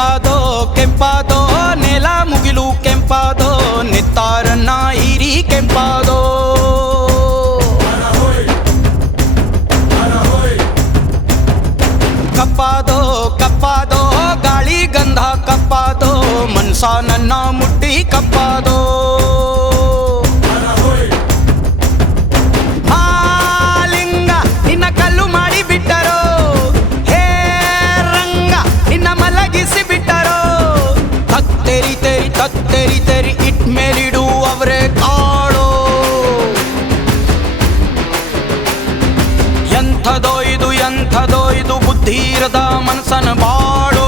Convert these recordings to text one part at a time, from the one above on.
ಕೆಂಪಾದೋ ಕೆಂಪಾದೋ ನೆಲ ಮುಗಿಲು ಕೆಂಪಾದೋ ನಿತ್ತಾರನ್ನ ಹೀರಿ ಕೆಂಪಾದೋ ಕಪ್ಪಾದೋ ಕಪ್ಪಾದೋ ಗಾಳಿ ಗಂಧ ಕಪ್ಪಾದೋ ಮನ್ಸ ನನ್ನ ಮುಟ್ಟಿ ಕಪ್ಪಾದೋ ಮಾಲಿಂಗ ನಿನ್ನ ಕಲ್ಲು ಮಾಡಿ ಬಿಟ್ಟರೋ ಹೇ ರಂಗ ನಿನ್ನ ಮಲಗಿಸಿ ಬಿಟ್ಟರೋ ತತ್ತೇರಿ ತೇರಿ ತತ್ತೇರಿ ತೇರಿ ಇಟ್ ಮೇಲಿಡು ಅವರೇ ಕಾಡೋ ಎಂಥದೋ ಇದು ಬುದ್ಧಿರದ ಮನಸ್ಸನ ಬಾಡೋ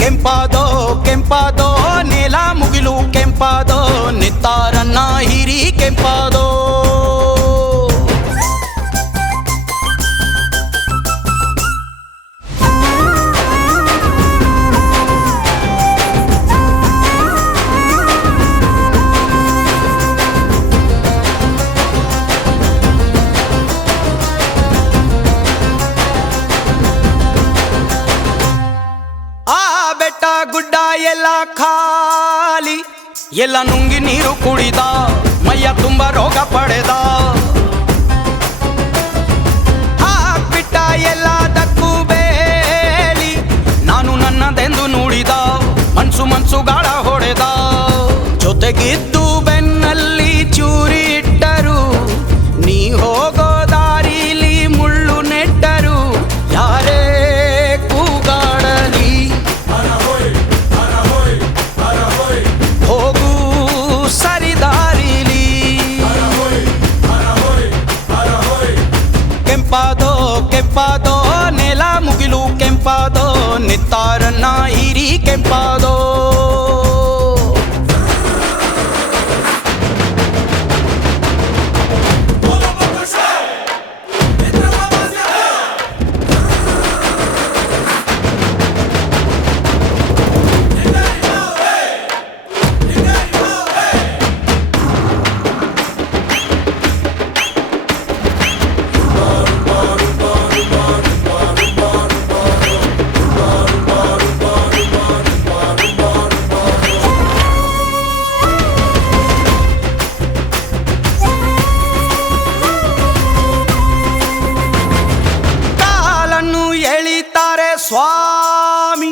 ಕೆಂಪಾದೋ ಕೆಂಪಾದೋ ನೆಲ ಮುಗಿಲು ಕೆಂಪಾದೋ ನಿತ್ತಾರನ್ನ ಹೀರಿ ಕೆಂಪಾದೋ ಬೆಟ್ಟ ಗುಡ್ಡ ಎಲ್ಲ ಖಾಲಿ ಎಲ್ಲ ನುಂಗಿ ನೀರು ಕುಡಿದ ಮೈಯ ತುಂಬ ರೋಗ ಪಡೆದ ಬಿಟ್ಟ ಎಲ್ಲದಕ್ಕೂ ಬೇಲಿ ನಾನು ನನ್ನದೆಂದು ನುಡಿದ ಮನ್ಸು ಗಾಳ ಹೊಡೆದ ಜೊತೆಗಿದ್ದು ಬೆನ್ನಲ್ಲಿ ಚೂರಿ ಇಟ್ಟರು ನೀ ಹೋಗೋ ದಾರಿಲಿ ಮುಳ್ಳು ನೆಟ್ಟರು ಯಾರೇ ಕೂಗಾಡಲಿ ಹೋಗು ಸರಿದಾರಿಲಿ ಕೆಂಪಾದೋ ಕೆಂಪಾದೋ ನೆಲ ಮುಗಿಲು ಕೆಂಪಾದೋ ನಿತ್ತಾರನ್ನ ಹೀರಿ ಕೆಂಪಾದೋ ಸ್ವಾಮಿ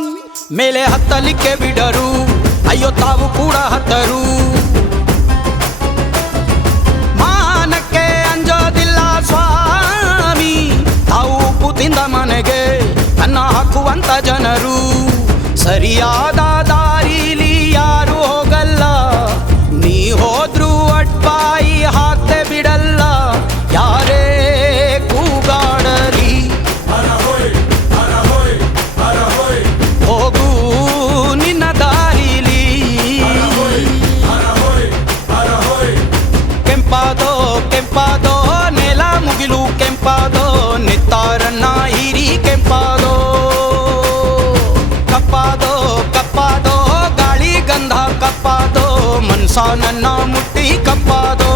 ಮೇಲೆ ಹತ್ತಲಿಕ್ಕೆ ಬಿಡರು ಅಯ್ಯೋ ತಾವು ಕೂಡ ಹತ್ತರು ಮಾನಕ್ಕೆ ಅಂಜೋದಿಲ್ಲ ಸ್ವಾಮಿ ತಾವು ಕೂತಿಂದ ಮನೆಗೆ ಅನ್ನ ಹಾಕುವಂತ ಜನರು ಸರಿಯಾದ ದಾರಿಲಿ ಯಾರು ಹೋಗಲ್ಲ ನೀ ಹೋದ್ರು ಅಡ್ಪಾಯಿ ಹಾಕ್ತೆ ಬಿಡಲ್ಲ ಯಾರೇ ಕೂಗಾಡಲಿ ಹೋಗು ನಿನ್ನ ದಾರಿಲಿ ಕೆಂಪಾದೋ ಕೆಂಪಾದೋ ನೆಲ ಮುಗಿಲು ಕೆಂಪಾದೋ ನಿತ್ತಾರನ್ನ ಹೀರಿ ಕೆಂಪಾದೋ ಕಪ್ಪಾದೋ ಕಪ್ಪಾದೋ ಗಾಳಿ ಗಂಧ ಕಪ್ಪಾದೋ ಮನ್ಸ ನನ್ನ ಮುಟ್ಟಿ ಕಪ್ಪಾದೋ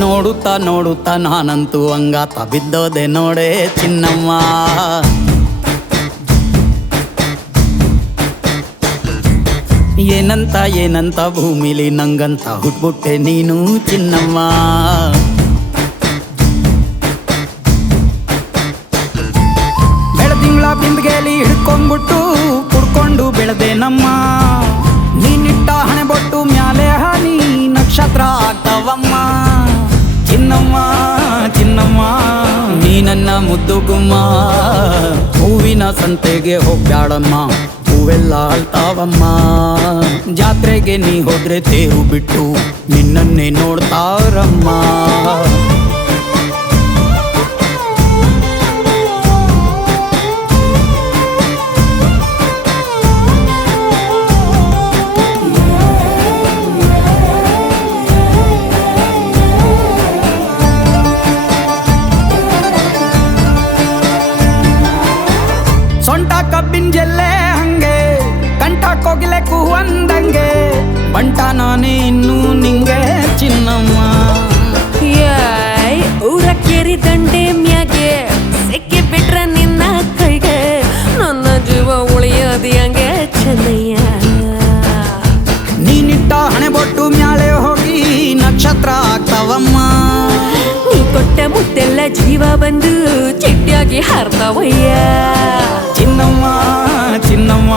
ನೋಡುತ್ತಾ ನೋಡುತ್ತಾ ನಾನಂತೂ ಅಂಗಾತ ಬಿದ್ದೋದೆ ನೋಡೆ ಚಿನ್ನಮ್ಮ ಏನಂತ ಭೂಮಿಲಿ ನಂಗಂತ ಹುಟ್ಬಿಟ್ಟೆ ನೀನು ಚಿನ್ನಮ್ಮ ಬೆಳದಿಂಗಳ ಬಿಂದಿಗೆಲಿ ಹಿಡ್ಕೊಂಡ್ಬಿಟ್ಟು ಕುಡ್ಕೊಂಡು ಬೆಳೆದೆ ನಮ್ಮ ನೀನಿಟ್ಟ ಹಣೆ ಬೊಟ್ಟು ಮ್ಯಾಲೆ ಹನಿ ನಕ್ಷತ್ರ ಆಗ್ತಾವಮ್ಮ ಚಿನ್ನಮ್ಮ ಚಿನ್ನಮ್ಮ ನೀ ನನ್ನ ಮುದ್ದು ಗುಮ್ಮ ಹೂವಿನ ಸಂತೆಗೆ ಹೋಗ್ಬ್ಯಾಡಮ್ಮ ಹೂವೆಲ್ಲ ಅಳ್ತಾವಮ್ಮ ಜಾತ್ರೆಗೆ ನೀ ಹೋದ್ರೆ ತೇರು ಬಿಟ್ಟು ನಿನ್ನನ್ನೇ ನೋಡ್ತಾರಮ್ಮ ಗಂಟ ನಾನೇ ಇನ್ನೂ ನಿಂಗೆ ಚಿನ್ನಮ್ಮ. ಊರ ಕೇರಿ ದಂಡೆ ಮ್ಯಾಗೆ ಸಿಕ್ಕಿ ಬಿಟ್ರ ನಿನ್ನ ಕೈಗೆ ನನ್ನ ಜೀವ ಉಳಿಯೋದು ಹಂಗೆ ಚೆನ್ನಯ್ಯ. ನೀನಿಟ್ಟ ಹಣೆ ಬೊಟ್ಟು ಮ್ಯಾಲೆ ಹೋಗಿ ನಕ್ಷತ್ರ ಆಗ್ತಾವಮ್ಮ. ನೀ ಕೊಟ್ಟ ಮುತ್ತೆಲ್ಲ ಜೀವ ಬಂದು ಚಿಟ್ಟಿಯಾಗಿ ಹಾರ್ತಾವಯ್ಯ. ಚಿನ್ನಮ್ಮ ಚಿನ್ನಮ್ಮ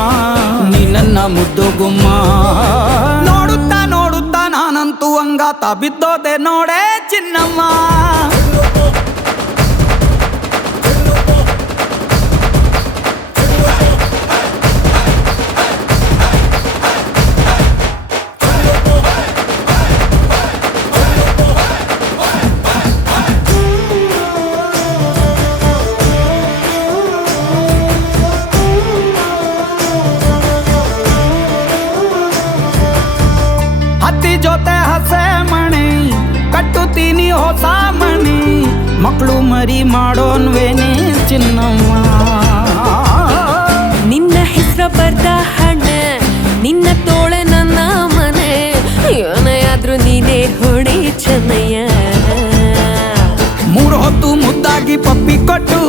ನೀ ನನ್ನ ಮುದ್ದು ಗುಮ್ಮ. ನೋಡುತ್ತಾ ನೋಡುತ್ತಾ ನಾನಂತೂ ಅಂಗಾತ ಬಿದ್ದೋದೆ ನೋಡೆ ಚಿನ್ನಮ್ಮ. ಹತ್ತಿ ಜೊತೆ ಹಸೆ ಮಣಿ ಕಟ್ಟುತ್ತೀನಿ ಹೊಸ ಮಣಿ. ಮಕ್ಕಳು ಮರಿ ಮಾಡೋನ್ವೇನೆ ಚಿನ್ನಮ್ಮ. ನಿನ್ನ ಹೆಸರ ಬರ್ದ ಹಣ ನಿನ್ನ ತೋಳೆ ನನ್ನ ಮನೆ. ಏನೇ ಆದ್ರೂ ನೀನೇ ಹೊಡಿ ಚೆನ್ನಯ್ಯ. 3 ಹೊತ್ತು ಮುದ್ದಾಗಿ ಪಪ್ಪಿ ಕೊಟ್ಟು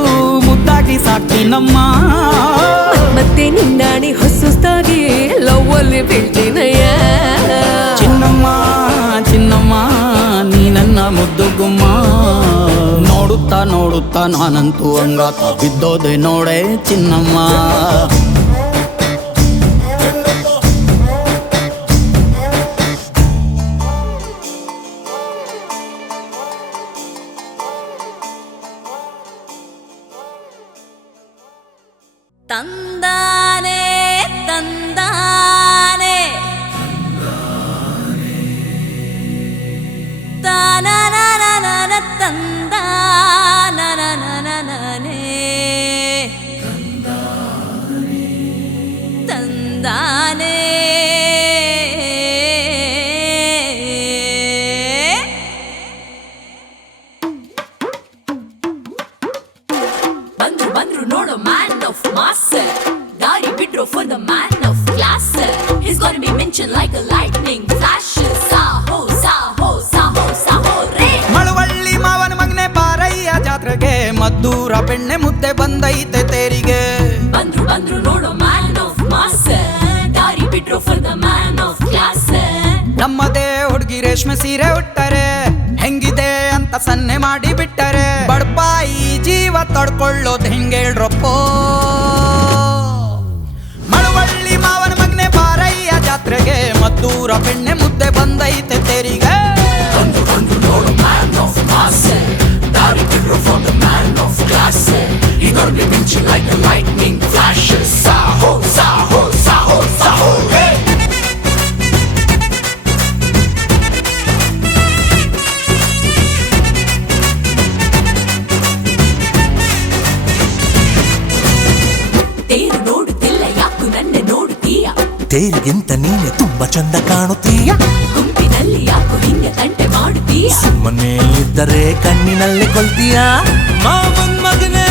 ಮುದ್ದಾಗಿ ಸಾಕ್ತೀನಮ್ಮ. ಮತ್ತೆ ನಿನ್ನಾಣಿ ಹೊಸುಸ್ತಾಗಿ ಲವ್ ಅಲ್ಲಿ ಬೀಳ್ತೀನಯ್ಯ. ಚಿನ್ನಮ್ಮ ಚಿನ್ನಮ್ಮ ನೀ ನನ್ನ ಮುದ್ದು ಗುಮ್ಮ. ನೋಡುತ್ತಾ ನೋಡುತ್ತಾ ನಾನಂತೂ ಅಂಗಾತ ಬಿದ್ದೋದೆ ನೋಡೆ ಚಿನ್ನಮ್ಮ. ತಂದಾನೆ ತಂದಾನೆ ತಾನನನನನ ತಂದಾನನನನನೆ ತಂದಾನೆ. ಬಂದ್ರು ಬಂದ್ರು ನೋಡು ಮ್ಯಾನ್ ಆಫ್ ಮಾಸ್. ದಾರಿ ಬಿಟ್ರು for the man of class. He's gonna be mentioned like a lightning flash. Saaho Saaho Saaho Saaho ರೇ. ಮಳವಳ್ಳಿ ಮಾವನ ಮಗನೆ ಬಾರಯ್ಯ ಜಾತ್ರೆಗೆ. ಮದ್ದೂರ ಬೆಣ್ಣೆ ಮುದ್ದೆ ಬಂದೈತೆ ತೇರಿಗೆ. ಬಂದ್ರು ಬಂದ್ರು ನೋಡು ಮ್ಯಾನ್ ಆಫ್ ಮಾಸ್. ದಾರಿ ಬಿಟ್ರು for the man of class. ನಮ್ಮದೇ ಹುಡುಗಿ ರೇಷ್ಮೆ ಸೀರೆ ಉಟ್ಟರೆ ಹೆಂಗಿದೆ ಅಂತ ಸನ್ನೆ ಮಾಡಿ ಬಿಟ್ಟರೆ. ಬಡ್ಪಾಯಿ ಜೀವ ತಡ್ಕೊಳ್ಳೋದು ಹೆಂಗೇಳ್ರಪ್ಪೋ. ಮಳವಳ್ಳಿ ಮಾವನ ಮಗನೆ ಬಾರಯ್ಯ ಜಾತ್ರೆಗೆ. ಮದ್ದೂರ ಬೆಣ್ಣೆ ಮುದ್ದೆ ಬಂದೈತೆ ತೇರಿಗೆ. ಬಂದ್ರು ಬಂದ್ರು ನೋಡು ಮ್ಯಾನ್ ಆಫ್ ಮಾಸ್. ದಾರಿ ಬಿಟ್ರು for the man of class. He's gonna be mentioned like a lightning flash. Saaho Saaho Saaho Saaho ರೇ. ತೇರು ನೋಡುತ್ತಿಲ್ಲ ಯಾಕು ನನ್ನ ನೋಡುತ್ತೀಯ. ತೇರಿಗಿಂತ ನೀನೆ ತುಂಬಾ ಚಂದ ಕಾಣುತ್ತೀಯ. ಗುಂಪಿನಲ್ಲಿ ಯಾಕು ಹಿಂಗೆ ತಂಟೆ ಮಾಡುತ್ತೀಯ. ಸುಮ್ಮನೆ ಇದ್ದರೆ ಕಣ್ಣಿನಲ್ಲಿ ಕೊಲ್ತೀಯ. ಮಾವನ್ ಮಗನೇ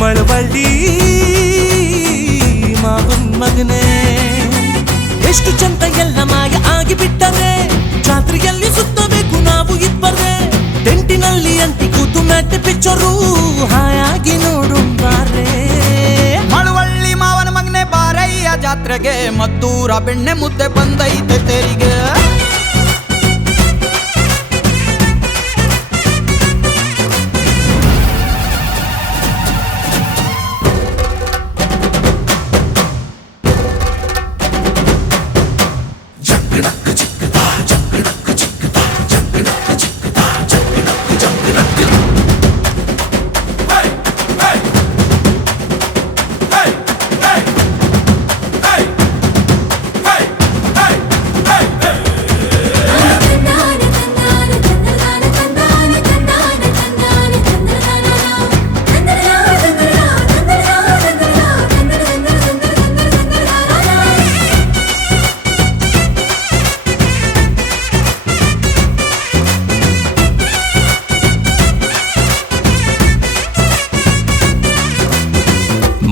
ಮಳವಳ್ಳಿ ಮಾವನ್ ಮಗನೇ. ಎಷ್ಟು ಚಂದ ಎಲ್ಲ ಮಾಯ ಆಗಿ ಬಿಟ್ಟರೆ. ಜಾತ್ರೆಯಲ್ಲಿ ಸುತ್ತಬೇಕು ನಾವು ಇಬ್ಬರೇ. ಟೆಂಟಿನಲ್ಲಿ ಅಂಟಿ ಕೂತು ಮ್ಯಾಟೆ ಪಿಕ್ಚರು ಹಾಯಾಗಿ ನೋಡು ಬಾರೆ. ಮಳವಳ್ಳಿ ಮಾವನ ಮಗನೆ ಬಾರಯ್ಯ ಜಾತ್ರೆಗೆ. ಮದ್ದೂರ ಬೆಣ್ಣೆ ಮುದ್ದೆ ಬಂದೈತೆ ತೇರಿಗೆ.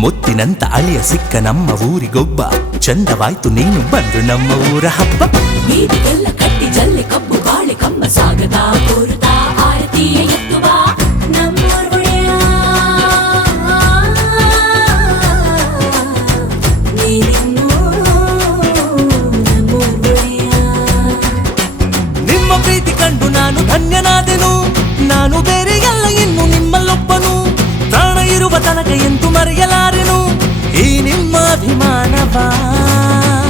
ಮುತ್ತಿನಂತ ಅಳಿಯ ಸಿಕ್ಕ ನಮ್ಮ ಊರಿಗೊಬ್ಬ, ಚಂದವಾಯ್ತು ನೀನು ಬಂದು ನಮ್ಮ ಊರ ಹಬ್ಬ. ಬೀದಿಗೆಲ್ಲ ಕಟ್ಟಿ ಜಲ್ಲೆ ಕಬ್ಬು ಬಾಳೆ ಕಂಬ ಸಾಗದ ಕೋರುತ್ತಾ ಆರತಿಯ ಎತ್ತುವ ನಮ್ಮೂರ್ ಒಡೆಯ ನೀನಿನ್ನೂ ನಮ್ಮೂರ್ ಒಡೆಯ. ನಿಮ್ಮ ಪ್ರೀತಿ ಕಂಡು ನಾನು ಧನ್ಯನಾದೆನು, ನಾನು ಬೇರೆ ಎಲ್ಲ ಇನ್ನು ನಿಮ್ಮಲ್ಲೊಬ್ಬನು. ಪ್ರಾಣ ಇರುವ ತನಕ ಎಂದು ಮರೆಯಲಾರೆನು ಈ ನಿಮ್ಮ ಅಭಿಮಾನವಾ.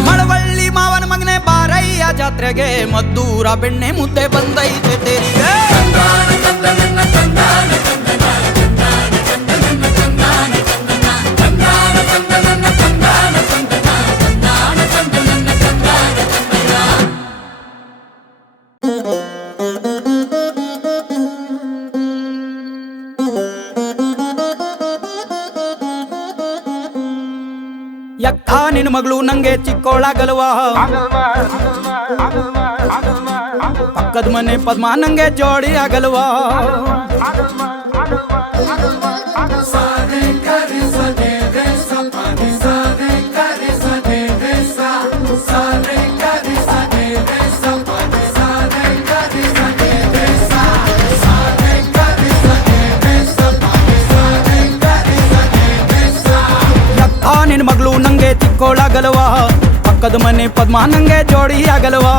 ಮಳವಳ್ಳಿ ಮಾವನ ಮಗನೆ ಬಾರಯ್ಯ ಜಾತ್ರೆಗೆ, ಮದ್ದೂರ ಬೆಣ್ಣೆ ಮುದ್ದೆ ಬಂದೈತೆ ತೆರಿಗೆ. ಯಕ್ಕ ನಿನ್ನ ಮಗಳು ನಂಗೆ ಚಿಕ್ಕೋಳಾಗಲ್ವಾ, ಪಕ್ಕದ ಮನೆ ಪದ್ಮ ನಂಗೆ ಜೋಡಿ ಆಗಲ್ವಾ. ನಿನ್ನ ಮಗಳು ನಂಗೆ ಚಿಕ್ಕೋಳಾಗಲ್ವಾ, ಪಕ್ಕದ ಮನೆ ಪದ್ಮ ನಂಗೆ ಜೋಡಿ ಆಗಲ್ವಾ.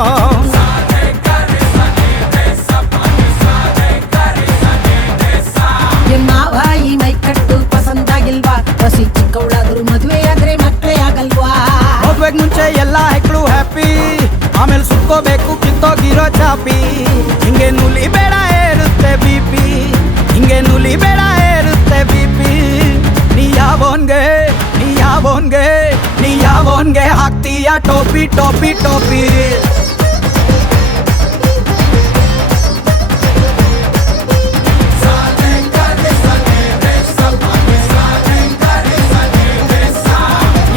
ಮಾವ ಈ ಮೈ ಕಟ್ಟು ಪಸಂದಾಗಿಲ್ವಾ, ಹಸಿ ಚಿಕ್ಕವಳಾದ್ರು ಮದುವೆ ಆದ್ರೆ ಮಕ್ಕಳೇ ಆಗಲ್ವಾ. ಮದ್ವೆಗ್ ಮುಂಚೆ ಎಲ್ಲ ಹೆಕ್ಳು ಹ್ಯಾಪಿ, ಆಮೇಲೆ ಸುತ್ಕೋಬೇಕು ಕಿತ್ತೋಗಿರೋ ಚಾಪಿ. ಹಿಂಗೆ ನುಲಿ ಬೇಡ ಏರುತ್ತೆ ಬಿಪಿ, ಹಿಂಗೆ ನುಲಿ ಬೇಡ ಏರುತ್ತೆ ಬಿಪಿ. ನೀ ಯಾವೋನ್ಗೆ ನೀ ಯಾವೋನ್ಗೆ ನೀ ಯಾವೋನ್ಗೆ ಹಾಕ್ತೀಯ ಟೋಪಿ ಟೋಪಿ ಟೋಪಿ.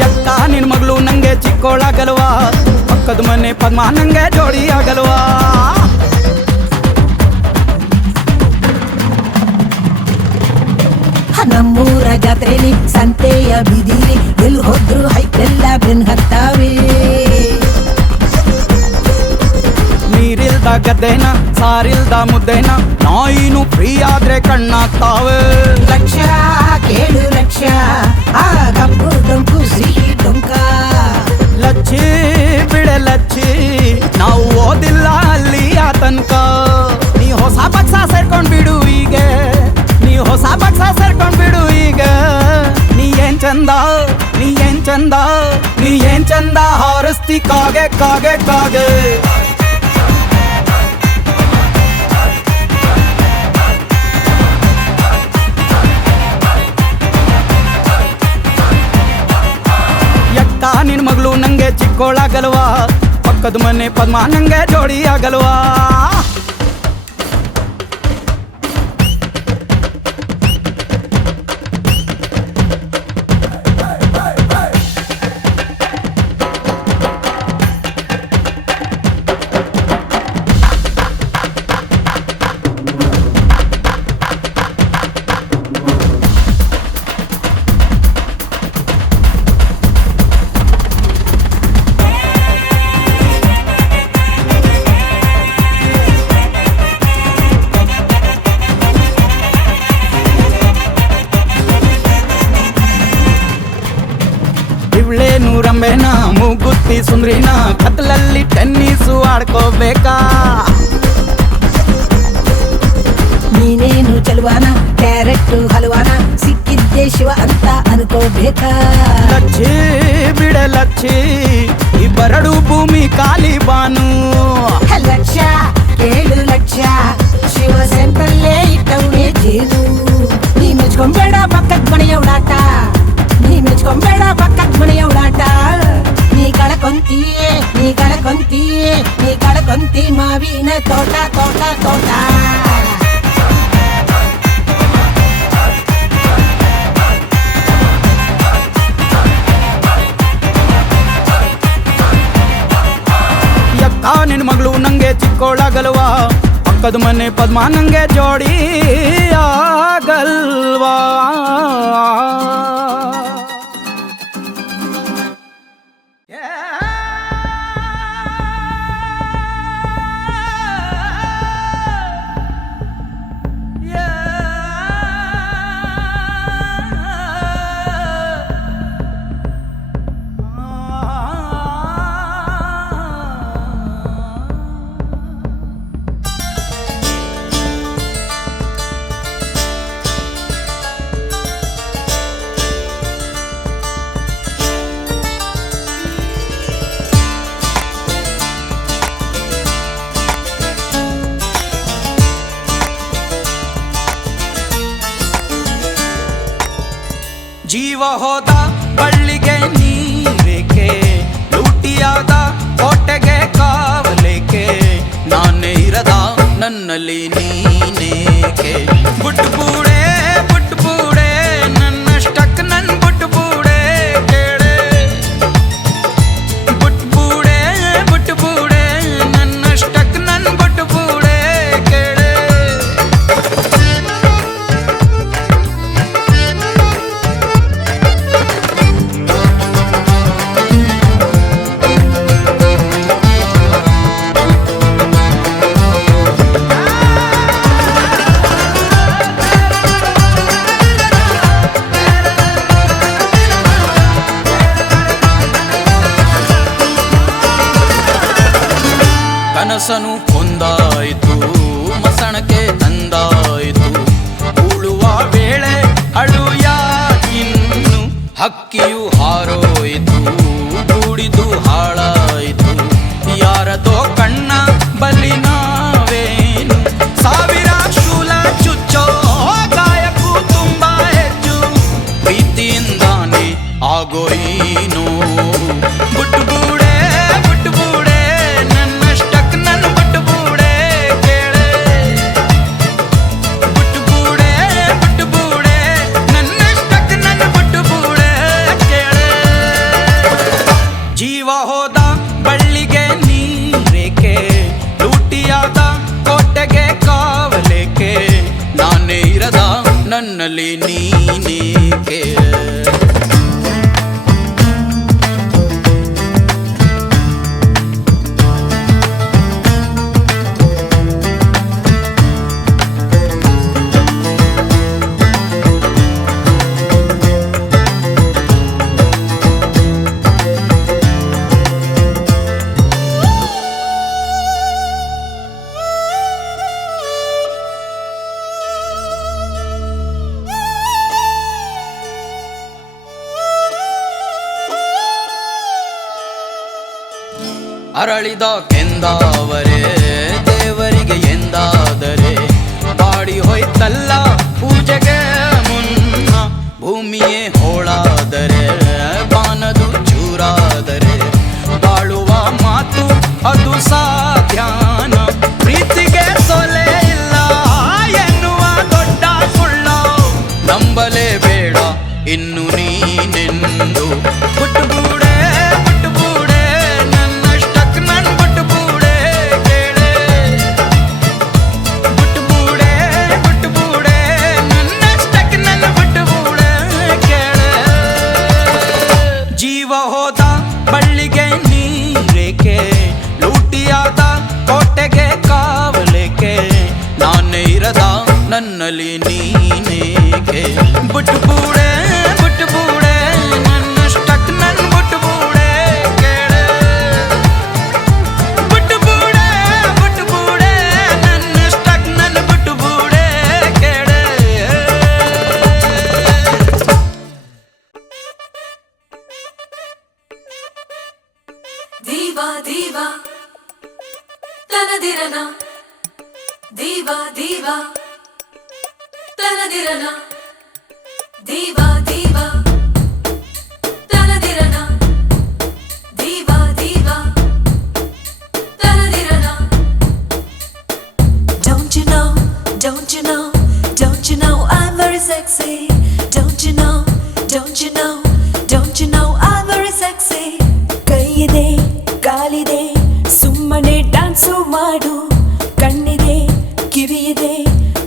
ಯಕ್ಕ ನಿನ್ನ ಮಗಳು ನಂಗೆ ಚಿಕ್ಕೋಳಾಗಲ್ವಾ, ಪಕ್ಕದ ಮನೆ ಪದ್ಮ ನಂಗೆ ಜೋಡಿ ಆಗಲ್ವಾ. ನಮ್ಮೂರ ಜಾತ್ರೆಲಿ ಸಂತೆಯ ಬೀದಿಲಿ ಎಲ್ಲಿ ಹೋದ್ರು ಹೈಕೆಲ್ಲ ಬೆನ್ ಹತ್ತಾವೆ. ನೀರಿಲ್ದ ಗದ್ದೆನ ಸಾರಿಲ್ದ ಮುದ್ದೆನ ನಾಯಿನು ಫ್ರೀ ಆದ್ರೆ ಕಣ್ಣಾಗ್ತಾವೆ. ಲಕ್ಷ ಕೇಳು ಲಕ್ಷ ಆ ಕಪ್ಪು ಡೊಂಕು ಸಿಹಿ ಡೊಂಕ. ಲಚ್ಚಿ ಬಿಡೆ ಲಚ್ಚಿ ನಾವು ಓದಿಲ್ಲ ಅಲ್ಲಿ ಆ ತನಕ. ನೀ ಹೊಸ ಪಕ್ಷ ಸೇರ್ಕೊಂಡ್ ಬಿಡು ಈಗ, ನೀ ಹೊಸ ಪಕ್ಷ ಸೇರ್ಕೊಂಡ್ ಬಿಡು ಈಗ. ನೀ ಏನ್ ಚಂದ ನೀ ಏನ್ ಚಂದ ನೀ ಏನ್ ಚಂದ ಹಾರಿಸ್ತಿ ಕಾಗೆ ಕಾಗೆ ಕಾಗೆ. ಯಕ್ಕ ನಿನ್ನ ಮಗಳು ನಂಗೆ ಚಿಕ್ಕೋಳಾಗಲ್ವಾ, ಪಕ್ಕದ ಮನೆ ಪದ್ಮ ನಂಗೆ ಜೋಡಿ ಆಗಲ್ವಾ. ರಂಬೆನ ಮೂಗುತ್ತಿ ಸುಂದ್ರಿನ ಕತ್ಲಲ್ಲಿ ಟೆನ್ನಿಸು ಆಡ್ಕೋಬೇಕಾ. ನೀನೇನು ಚಲುವಾನ ಕ್ಯಾರೆಟ್ ಹಲವಾನ ಸಿಕ್ಕಿದ್ದೆ ಶಿವ ಅಂತ ಅನ್ಕೋಬೇಕಾ. ಲಚ್ಚಿ ಬಿಡೆ ಲಚ್ಚಿ ಈ ಬರಡು ಭೂಮಿ ಖಾಲಿ ಬಾನು. ಲಕ್ಷ ಕೇಳು ಲಕ್ಷ ಶಿವ ಸೆಂಟ್ರಲ್ಲೇ ಇಟ್ಟವನೇ ಜೇನು. ನೀ ಮೆಚ್ಕೊಂಬೇಡ ಪಕ್ಕದ ಮನೆಯ ಉಡಾಟ, ನೀ ಮೆಚ್ಕೊಂಬೇಡ ಪಕ್ಕದ ಮನೆಯ ಉಡಾಟ. ನೀ ಕಳಕೊಂತೀಯೇ ನೀ ಕಳಕೊಂತೀಯೇ ನೀ ಕಳಕೊಂತಿ ಮಾವಿನ ತೋಟ ತೋಟ ತೋಟ. ಯಕ್ಕ ನಿನ್ನ ಮಗಳು ನಂಗೆ ಚಿಕ್ಕೋಳಾಗಲ್ವಾ, ಪಕ್ಕದ ಮನೆ ಪದ್ಮ ನಂಗೆ ಜೋಡಿ ಆಗಲ್ವಾ. ಜೀವ ಹೋದ ಬಳ್ಳಿಗೆ ನೀರೇಕೆ, ಲೂಟಿಯಾದ ಕೋಟೆಗೆ ಕಾವಲೇಕೆ, ನಾನೇ ಇರದ ನನ್ನಲ್ಲಿ ನೀನೇಕೆ. ಬುಟ್ಬೂಡೆ ಬುಟ್ಬೂಡೆ ನನ್ನಷ್ಟಕ್ ನನ್ ಬುಟ್ಬೂಡೆ ಕೇಳೆ, ಬುಟ್ಬೂಡೆ ಬುಟ್ಬೂಡೆ ನನ್ನಷ್ಟಕ್ ನನ್ ಬುಟ್ಬೂಡೆ ಕೇಳೆ. ಕನಸನು ಕೊಂದಾಯಿತು, ಮಸಣಕ್ಕೆ ತಂದಾಯಿತು, ಉಳುವ ವೇಳೆ ಅಳು ಯಾಕಿನ್ನು, ಹಕ್ಕಿಯು ಹಾರೋಯಿತು, ಗೂಡಿದು ಹಾಳಾಯಿತು, ಯಾರದೋ ಕಣ್ಣ ಬಲಿ ನಾವೇನು, ಸಾವಿರ ಶೂಲ ಚುಚ್ಚೋ ಗಾಯಕ್ಕೂ ತುಂಬಾ ಹೆಚ್ಚು, ಪ್ರೀತಿಯಿಂದಾನೆ ಆಗೋಯಿನು. ಬುಟ್ಬೂಡೆ ಬುಟ್ಬೂಡೆ ನನ್ನಷ್ಟಕ್ ನನ್ ಬುಟ್ಬೂಡೆ ಕೇಳೆ, ಬುಟ್ಬೂಡೆ ಬುಟ್ಬೂಡೆ ನನ್ನಷ್ಟಕ್ ನನ್ ಬುಟ್ಬೂಡೆ ಕೇಳೆ. ಜೀವ ಹೋದ ಬಳ್ಳಿಗೆ ನೀರೇಕೆ, ಲೂಟಿಯಾದ ಕೋಟೆಗೆ ಕಾವಲೇಕೆ, ನಾನೇ ಇರದ ನನ್ನಲ್ಲಿ ನೀನೇಕೆ. ಅರಳಿದ ಕೆಂದಾವರೆ ದೇವರಿಗೆ ಎಂದಾದರೆ, ಬಾಡಿ ಹೋಯ್ತಲ್ಲ ಪೂಜೆಗೆ ಮುನ್ನ, ಭೂಮಿಯೇ ಹೋಳಾದರೆ ಬಾನದು ಚೂರಾದರೆ, ಬಾಳುವ ಮಾತು ಅದು ಸಾಧ್ಯಾನ, ಪ್ರೀತಿಗೆ ಸೊಲೆ ಇಲ್ಲ ಎನ್ನುವ ದೊಡ್ಡ ಸುಳ್ಳ, ನಂಬಲೇಬೇಡ ಇನ್ನು ನೀನೆಂದು. ಬುಟ್ಬೂಡೆ ಬುಟ್ಬೂಡೆ ನನ್ನಷ್ಟಕ್ ನನ್ ಬುಟ್ಬೂಡೆ ಕೇಳೆ, ಬುಟ್ಬೂಡೆ ಬುಟ್ಬೂಡೆ ನನ್ನಷ್ಟಕ್ ನನ್ ಬುಟ್ಬೂಡೆ ಕೇಳೆ. ಜೀವ ಹೋದ ಬಳ್ಳಿಗೆ ನೀರೇಕೆ, ಲೂಟಿಯಾದ ಕೋಟೆಗೆ ಕಾವಲೇಕೆ, ನಾನೇ ಇರದ ನನ್ನಲ್ಲಿ ನೀನೇಕೆ. ಬುಟ್ಬೂಡೆ ಬುಟ್ಬೂಡೆ ನನ್ನಷ್ಟಕ್ ನನ್ ಬುಟ್ಬೂಡೆ ಕೇಳೆ, ಬುಟ್ಬೂಡೆ ಬುಟ್ಬೂಡೆ ನನ್ನಷ್ಟಕ್ ನನ್ ಬುಟ್ಬೂಡೆ ಕೇಳೆ. ದೀವಾ ದೀವಾ ತನದಿರನ, ದೀವಾ ದೀವಾ ತನದಿರನ, ದೀವಾ ದೀವಾ ತನದಿರನ, ದೀವಾ ದೀವಾ ತನದಿರನ. Don't you know, don't you know, don't you know I'm very sexy? Don't you know, don't you know, don't you know I'm very sexy? ಕೈಯಿದೆ ಕಾಲಿದೆ ಸುಮ್ಮನೆ ಡ್ಯಾನ್ಸು ಮಾಡು, ಕಣ್ಣಿದೆ ಕಿವಿಯಿದೆ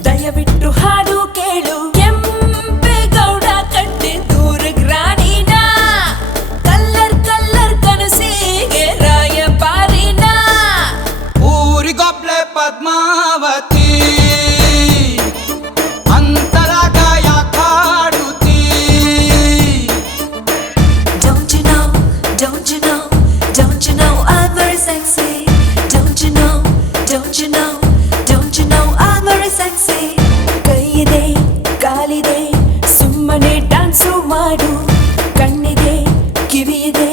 ದಯವಿಟ್ಟು ಹಾಡು ಕೇಳು. ಕೆಂಪೇಗೌಡ ಕಟ್ಟೆ ದೂರಗ್ ರಾಣಿನ, ಕಲ್ಲರ್ ಕಲ್ಲರ್ ಕನಸಿಗೆ ರಾಯಪಾರಿನ, ಊರಿಗೊಬ್ಳೆ Padmavati ಅಂತರಗಾಯ ಕಾಡುತ್ತೀ. Don't you know, don't you know, don't you know I'm very sexy? Don't you know, don't you know, don't you know I'm very sexy? ಕೈಯಿದೆ ಕಾಲಿದೆ ಸುಮ್ಮನೆ ಡ್ಯಾನ್ಸು ಮಾಡು, ಕಣ್ಣಿದೆ ಕಿವಿಯಿದೆ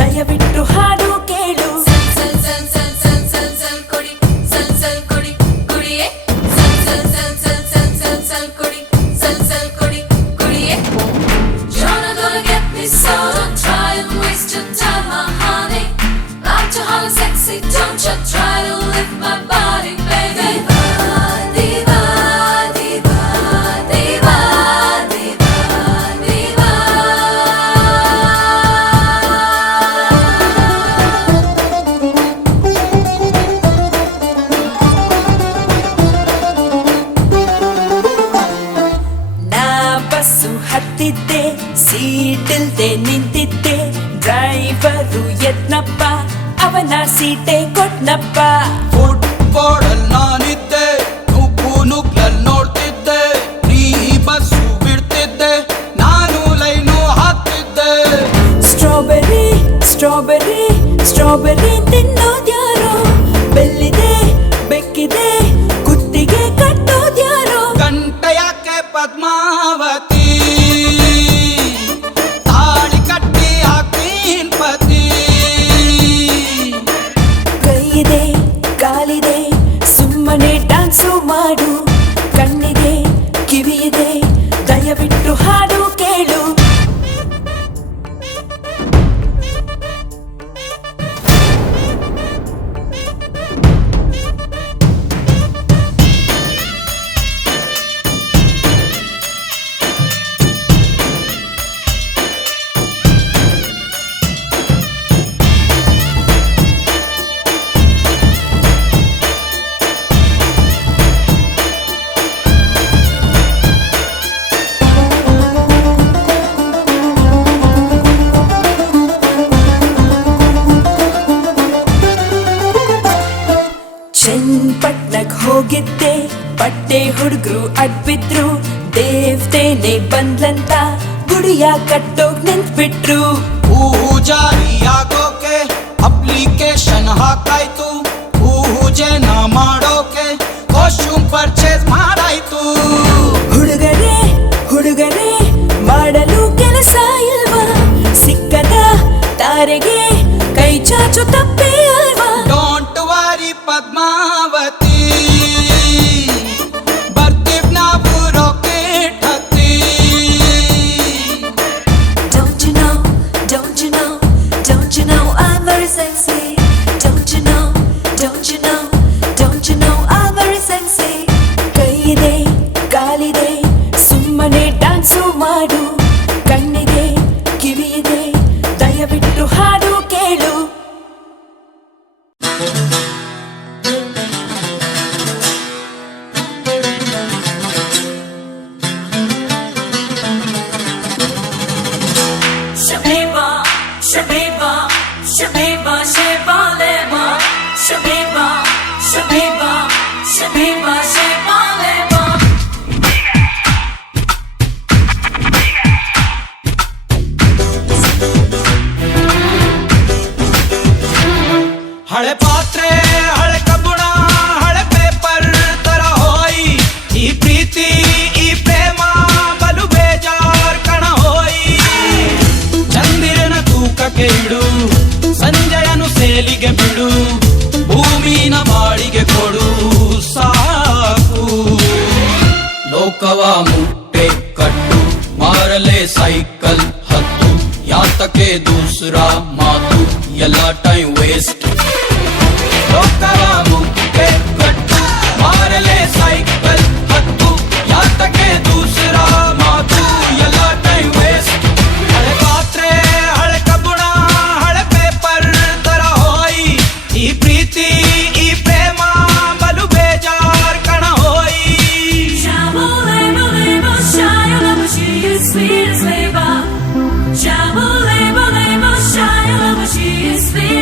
ದಯವಿಟ್ಟು ಹಾಡು ಕೇಳು. ಸಲ್ ಸಲ್ ಸಲ್ ಸಲ್ ಸಲ್ ಸಲ್ ಕೊಡಿ, ಸಲ್ ಸಲ್ ಕೊಡಿ ಕುಡಿಯೇ, ಸಲ್ ಸಲ್ ಸಲ್ ಸಲ್ ಸಲ್ ಸಲ್ ಸಲ್ ಕೊಡಿ, ಸಲ್ ಸಲ್ ಕೊಡಿ ಕುಡಿಯೇ. ಜಾನದ ಹತ್ತಿದ್ದೆ ಸೀಟಿಲ್ದೆ ನಿಂತಿದ್ದೆ ಡ್ರೈವರು ಎದ್ನಪ್ಪ ಅವನ ಸೀಟೆ ಕೊಟ್ನಪ್ಪ ಫುಟ್ಬೋರ್ಡ್ ಅಲ್ಲಿ ನಾನಿದ್ದೆ ನುಗ್ಗಲ್ ನೋಡ್ತಿದ್ದೆ ನೀ ಬಸ್ಸು ಬಿಡ್ತಿದ್ದೆ ನಾನು ಲೈನು ಹಾಕ್ತಿದ್ದೆ ಸ್ಟ್ರಾಬೆರಿ ಸ್ಟ್ರಾಬೆರಿ ಸ್ಟ್ರಾಬೆರಿ ತಿನ್ನೋದ್ಯಾರೋ ಬೆಲ್ಲಿದೆ ಬೆಕ್ಕಿದೆ ಕುತ್ತಿಗೆ ಕಟ್ಟೋದ್ಯಾರೋ ಗಂಟೆ ಯಾಕೆ ಪದ್ಮಾವತಿ ತಾಳಿ ಕಟ್ಟಿ ಹಾಕೀನ್ ಪತಿ ಕೈಯಿದೆ ಕಾಲಿದೆ ಸುಮ್ಮನೆ ಡ್ಯಾನ್ಸು ಮಾಡು ಕಣ್ಣಿದೆ ಕಿವಿಯಿದೆ ದಯವಿಟ್ಟು ಹಾಡು ಕೇಳು ಚನ್ನಪಟ್ಟಣಕ್ ಹೋಗಿದ್ದೆ ಬಟ್ಟೆ ಹುಡುಗರು ಅಡ್ಬಿದ್ರು ದೇವ್ತೇನೆ ಬಂದ್ಲಂತ ಗುಡಿಯ ಕಟ್ಟೋಗ್ ನಿಂತ್ಬಿಟ್ರು ಪೂಜಾರಿ ಆಗೋಕೆ ಅಪ್ಲಿಕೇಶನ್ ಹಾಕಾಯ್ತು ಪೂಜೆನ ಮಾಡೋಕೆ ಕಾಸ್ಟ್ಯೂಮ್ ಪರ್ಚೇಸ್ ಮಾಡಾಯ್ತು ಹುಡುಗರೇ ಹುಡುಗರೇ ಮಾಡಲು ಕೆಲಸ ಇಲ್ವಾ ಸಿಕ್ಕದ ತಾರೆಗೆ ಕೈ ಚಾಚು ತಪ್ಪೇ ಅಲ್ವಾ ಡೋಂಟ್ ವಾರಿ ಪದ್ಮಾವತಿ ಬರ್ತೀವ್ ನಾವು ರಾಕೆಟ್ ಹತ್ತಿ Don't you know, don't you know, don't you know I'm very sexy? Don't you know, don't you know, don't you know I'm very sexy? ಕೈಯಿದೆ ಕಾಲಿದೆ ಸುಮ್ಮನೆ ಡ್ಯಾನ್ಸು ಮಾಡು ಕಣ್ಣಿದೆ ಕಿವಿಯಿದೆ ದಯವಿಟ್ಟು ಹಾಡು ಕೇಳು Shabiba, Shabiba, Shabiba, Shabaleba, Shabiba, Shabiba, Shabiba, Shabaleba. ಹಳೆ ಪಾತ್ರೆ ಹಳೆ ಕಬ್ಬುಣ ಹಳೆ ಪೇಪರ್ ತರ ಹೋಯಿ ಈ ಪ್ರೀತಿ ಈ ಪ್ರೇಮ ಬಲು ಬೇಜಾರ್ ಕಣ ಹೋಯಿ ಚಂದಿರನ ತೂಕಕ್ಕೆ ಇಡು ಸಂಜಯನು ಸೇಲಿಗೆ ಬಿಡು ಭೂಮಿನ ಬಾಳಿಗೆ ಕೊಡು ಸಾಕು ಲೋಕವ ಮುಟ್ಟೆ ಕಟ್ಟು ಮಾರಲೆ ಸೈಕಲ್ ಹತ್ತು ಯಾತಕ್ಕೆ ದೂಸರಾ ಮಾತು ಎಲ್ಲ ಟೈಮ್ ವೇಸ್ಟ್ ಲೋಕವ ಮುಟ್ಟೆ ಕಟ್ಟು ಮಾರಲೆ ಸೈಕಲ್ ಹತ್ತು ಯಾತಕ್ಕೆ ದೂಸರಾ ಮಾತು ಎಲ್ಲ ಟೈಮ್ ವೇಸ್ಟ್ ಹಳೆ ಪಾತ್ರೆ ಹಳೆ ಕಬ್ಬುಣ ಹಳೆ ಪೇಪರ್ ತರ ಹೋಯಿ ಈ ಪ್ರೀತಿ ಈ ಪ್ರೇಮ ಬಲು ಬೇಜಾರ್ ಕಣ ಹೋಯಿ Shabaleba, leba, shayalaba, she is sweet as leba. Shabaleba, leba, shayalaba, she is sweet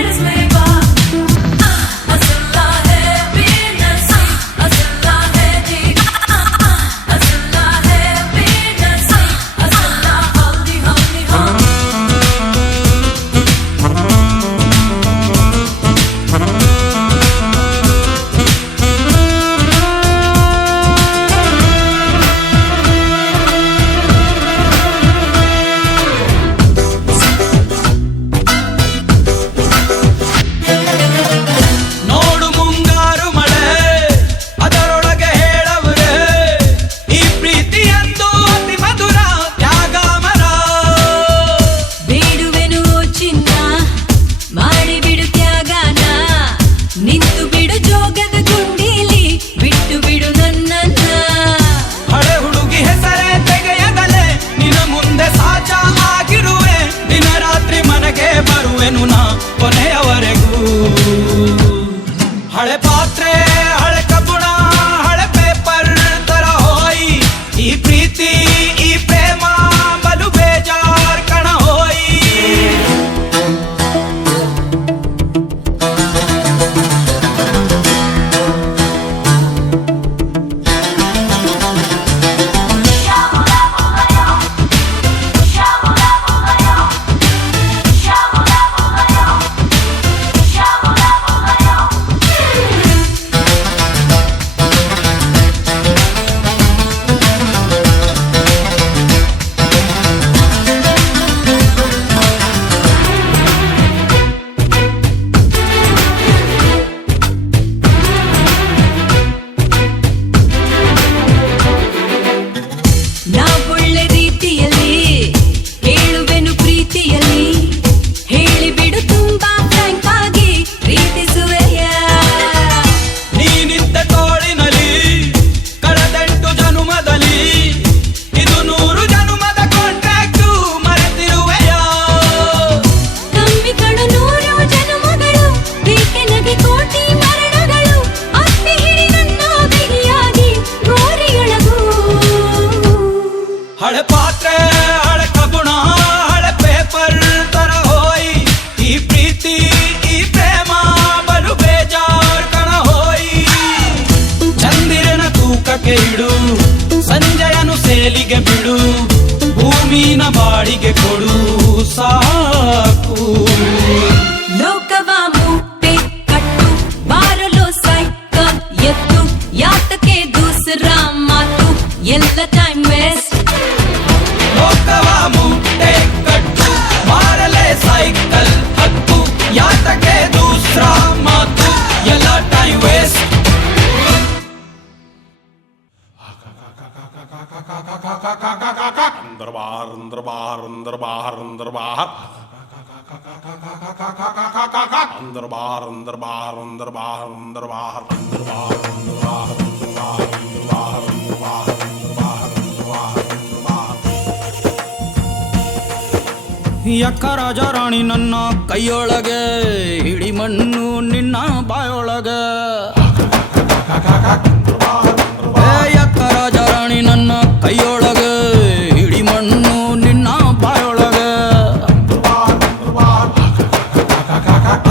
ತೂಕಕ್ಕೆ ಇಡು, ಸಂಜಯನು ಸೇಲಿಗೆ ಬಿಡು, ಭೂಮಿನ ಬಾಡಿಗೆ ಕೊಡು ಸಾಕು. ಲೋಕವ ಮೂಟೆ ಕಟ್ಟು, ಬಾರಲು ಸೈಕಲ್ ಎತ್ತು, ಯಾತಕ್ಕೆ ದೂಸರ ಮಾತು, ಎಲ್ಲ ಟೈಮ್ ವೇಸ್ಟ್. ಲೋಕವ ಮೂಟೆ ಕಟ್ಟು, ಮಾರಲೆ ಸೈಕಲ್ ಹತ್ತು, ಯಾತಕ್ಕೆ ದೂಸ್ರ ಮಾತು, ಎಲ್ಲ ಟೈಮ್ ವೇಸ್ಟ್. अंदर बाहर अंदर बाहर अंदर बाहर अंदर बाहर अंदर बाहर अंदर बाहर अंदर बाहर अंदर बाहर अंदर बाहर अंदर बाहर अंदर बाहर अंदर बाहर अंदर बाहर अंदर बाहर अंदर बाहर अंदर बाहर. ಯಕ್ಕ ರಾಜ ರಾಣಿ ನನ್ನ ಕೈಯೊಳಗೆ, ಹಿಡಿ ಮಣ್ಣು ನಿನ್ನ ಬಾಯೊಳಗೆ. ಯಕ್ಕ ರಾಜ ರಾಣಿ ನನ್ನ ಕೈಯೊಳಗೆ, ಹಿಡಿ ಮಣ್ಣು ನಿನ್ನ ಬಾಯೊಳಗೆ.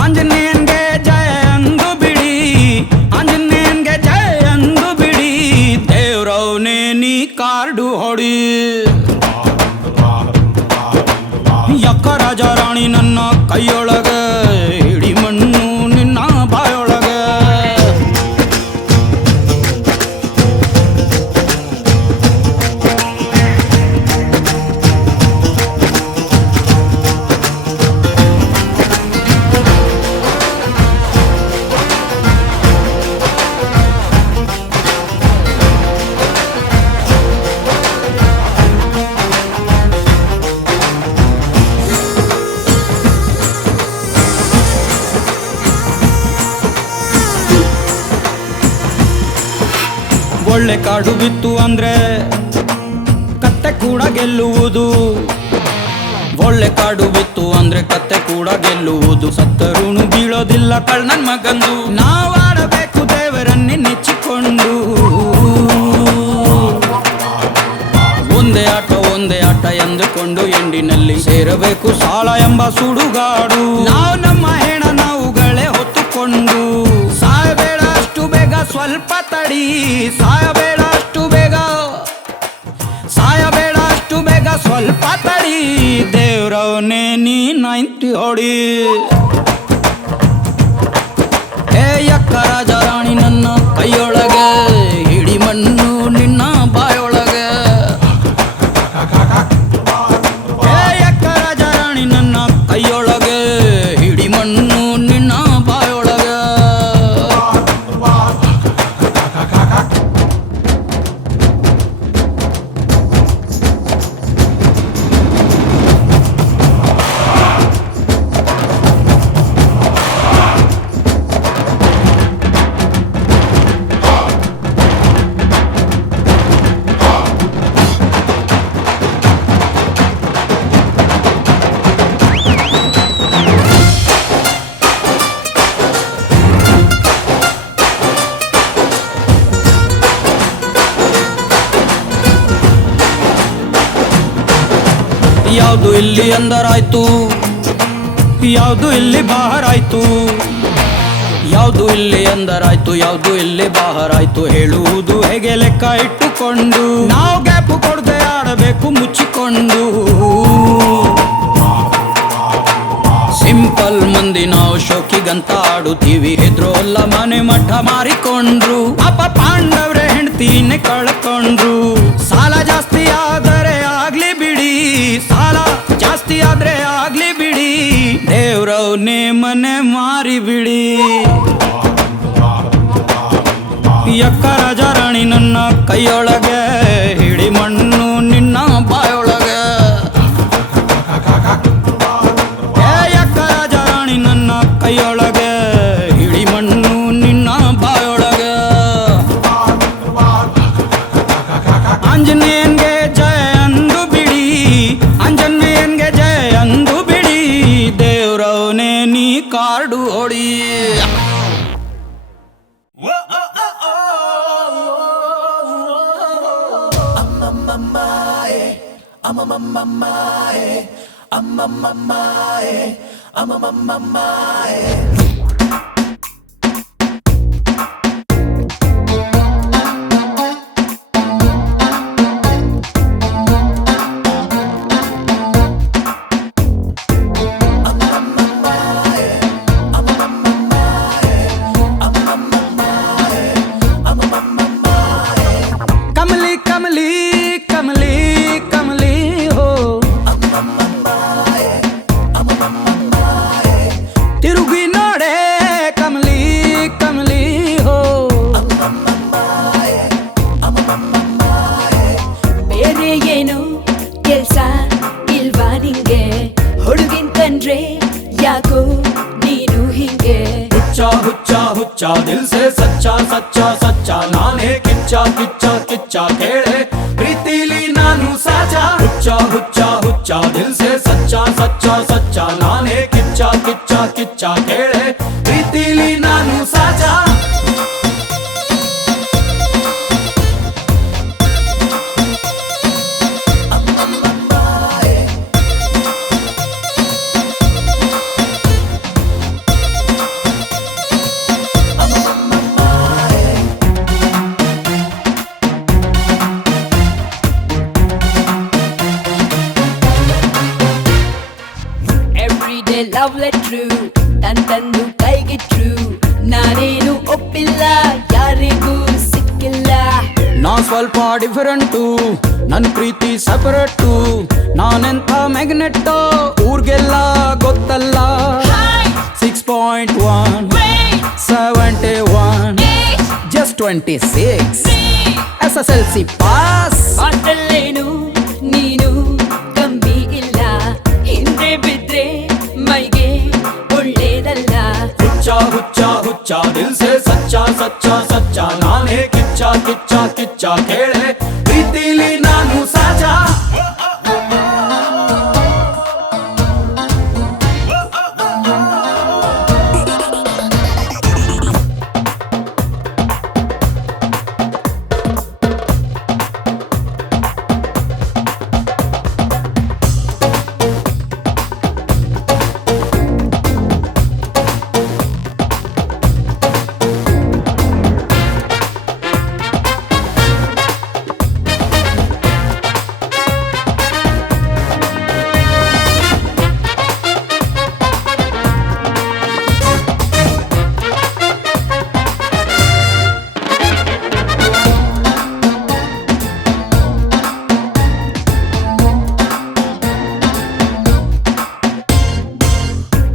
ಆಂಜನೇಯನ್ಗೆ ಜಯ ಅಂದು ಬಿಡಿ, ಆಂಜನೇಯನ್ಗೆ ಜಯ ಅಂದು ಬಿಡಿ, ದೇವ್ರವ್ನೇ ನೀ ಕಾರ್ಡು ಹೊಡಿ. ಯಕ್ಕ ರಾಜ ರಾಣಿ ನನ್ನ ಕೈಯೊಳಗೆ, ಹಿಡಿ ಮಣ್ಣು ನಿನ್ನ ಬಾಯೊಳಗೆ. ಒಳ್ಳೆ ಕಾಡು ಬಿತ್ತು ಅಂದ್ರೆ ಕತ್ತೆ ಕೂಡ ಗೆಲ್ಲುವುದು, ಒಳ್ಳೆ ಕಾಡು ಬಿತ್ತು ಅಂದ್ರೆ ಕತ್ತೆ ಕೂಡ ಗೆಲ್ಲುವುದು. ಸತ್ತರುಣು ಬೀಳೋದಿಲ್ಲ ಕಳ್ಳನ್ ಮಗಂದು, ನಾವಾಡಬೇಕು ದೇವರನ್ನೇ ನೆಚ್ಚಿಕೊಂಡು. ಒಂದೇ ಆಟ ಎಂದುಕೊಂಡು ಎಂಡಿನಲ್ಲಿ ಸೇರಬೇಕು ಸಾಲ ಎಂಬ ಸುಡುಗಾಡು. ನಾವು ನಮ್ಮ ಹೆಣ ನಾವುಗಳೇ ಹೊತ್ತುಕೊಂಡು, ಸಾಯಬೇಡ ಅಷ್ಟು ಬೇಗ ಸ್ವಲ್ಪ ತಡಿ, ಸಾಯಬೇಡ ಅಷ್ಟು ಬೇಗ, ಸಾಯಬೇಡ ಅಷ್ಟು ಬೇಗ ಸ್ವಲ್ಪ ತಡಿ, ದೇವ್ರವನೇ ನೀ 90 ಹೊಡಿ. ಏ ಯಕ್ಕ ರಾಜ ರಾಣಿ ನನ್ನ ಕೈಯೊಳಗೆ, ಹಿಡಿ ಮಣ್ಣು ನಿನ್ನ ಬಾಯೊಳಗೆ. ಏ ಯಕ್ಕ ರಾಜ ರಾಣಿ ನನ್ನ ಕೈಯೊಳಗೆ, ಹಿಡಿ ಮಣ್ಣು ನಿನ್ನ ಬಾಯೊಳಗೆ. ಯಾವುದು ಇಲ್ಲಿ ಅಂದರಾಯ್ತು, ಯಾವುದು ಇಲ್ಲಿ ಬಾಹರಾಯ್ತು, ಯಾವುದು ಇಲ್ಲಿ ಅಂದರಾಯ್ತು, ಯಾವುದು ಇಲ್ಲಿ ಬಾಹರಾಯ್ತು, ಹೇಳುವುದು ಹೇಗೆ ಲೆಕ್ಕ ಇಟ್ಟುಕೊಂಡು. ನಾವು ಗ್ಯಾಪು ಕೊಡದೆ ಆಡಬೇಕು ಮುಚ್ಚಿಕೊಂಡು. ಸಿಂಪಲ್ ಮಂದಿ ನಾವು ಶೋಕಿಗಂತ ಆಡುತ್ತೀವಿ, ಹೆದ್ರೋಲ್ಲ ಮನೆ ಮಠ ಮಾರಿಕೊಂಡ್ರು. ಅಪ್ಪ ಪಾಂಡವ್ರೆ ಹೆಂಡ್ತೀನೆ ಕಳ್ಕೊಂಡ್ರು. ಸಾಲ ಜಾಸ್ತಿ ಆದರೆ ಆಗ್ಲಿ ಬಿಡಿ, ಸಾಲ ಜಾಸ್ತಿ ಆದ್ರೆ ಆಗ್ಲಿ ಬಿಡಿ, ದೇವ್ರವ್ನೇ ಮನೆ ಮಾರಿ ಬಿಡಿ. ಯಕ್ಕ ರಾಜ ರಾಣಿ ನನ್ನ ಕೈಯೊಳಗೆ, ಹಿಡಿ ಮಣ್ಣು ನಿನ್ನ ಬಾಯೊಳಗೆ. ಏ ಯಕ್ಕ ರಾಜ ರಾಣಿ ನನ್ನ ಕೈಯೊಳಗೆ, ಹಿಡಿ ಮಣ್ಣು ನಿನ್ನ ಬಾಯೊಳಗೆ. ಆಂಜನೇಯನ್ಗೆ ಜಯ ಅಂದು ಬಿಡಿ, ಆಂಜನೇಯನ್ಗೆ ಜಯ ಅಂದು ಬಿಡಿ, ದೇವ್ರವ್ನೇ ನೀ ಕಾರ್ಡು ಹೊಡಿ. ಹುಚ್ಚ ದಿಲ್ ಸೆ ಸಚ್ಚ ಸಚ್ಚ ಸಚ್ಚ ನಾನೇ ಕಿಚ್ಚ ಕಿಚ್ಚ ಕಿಚ್ಚ ಕೇಳೆ ಪ್ರೀತಿಲಿ ನಾನು ಸಾಚ ಹುಚ್ಚ ಹುಚ್ಚ ಹುಚ್ಚ ದಿಲ್ ಸೆ ಸಚ್ಚ ಸಚ್ಚ ಸಚ್ಚ ನಾನೇ ಕಿಚ್ಚ ಕಿಚ್ಚ ಕಿಚ್ಚ ಕೇಳೆ ಪ್ರೀತಿಲಿ ನಾನು ಸಾಚ Everyday love letter ತಂದು ಕೈಗೆ ಟ್ರೂ ನಾನೇನು ಒಪ್ಪಿಲ್ಲ ಯಾರಿಗೂ ಸಿಕ್ಕಿಲ್ಲ ನಾ ಸ್ವಲ್ಪ ಡಿಫರೆಂಟು ನನ್ ಪ್ರೀತಿ ಸಪರೇಟು ನಾನೆಂಥ ಮ್ಯಾಗ್ನೆಟ್ ಊರ್ಗೆಲ್ಲ ಗೊತ್ತಲ್ಲ 6.1 71 just 26 SSLC ಪಾಸ್ ಮಾತಲ್ಲೇನು ನೀನು ಕಮ್ಮಿ ಇಲ್ಲ ಹಿಂದೆ ಬಿದ್ರೆ ಮೈಗೆ ಒಳ್ಳೇದಲ್ಲ ಹುಚ್ಚ ಹುಚ್ಚ ಹುಚ್ಚ ದಿಲ್ ಸೆ ಸಚ್ಚ ಸಚ್ಚ ಸಚ್ಚ ನಾನೇ ಕಿಚ್ಚ ಕಿಚ್ಚ ಕಿಚ್ಚ ಕೇಳೆ ಪ್ರೀತಿಲಿ ನಾನು ಸಾಚ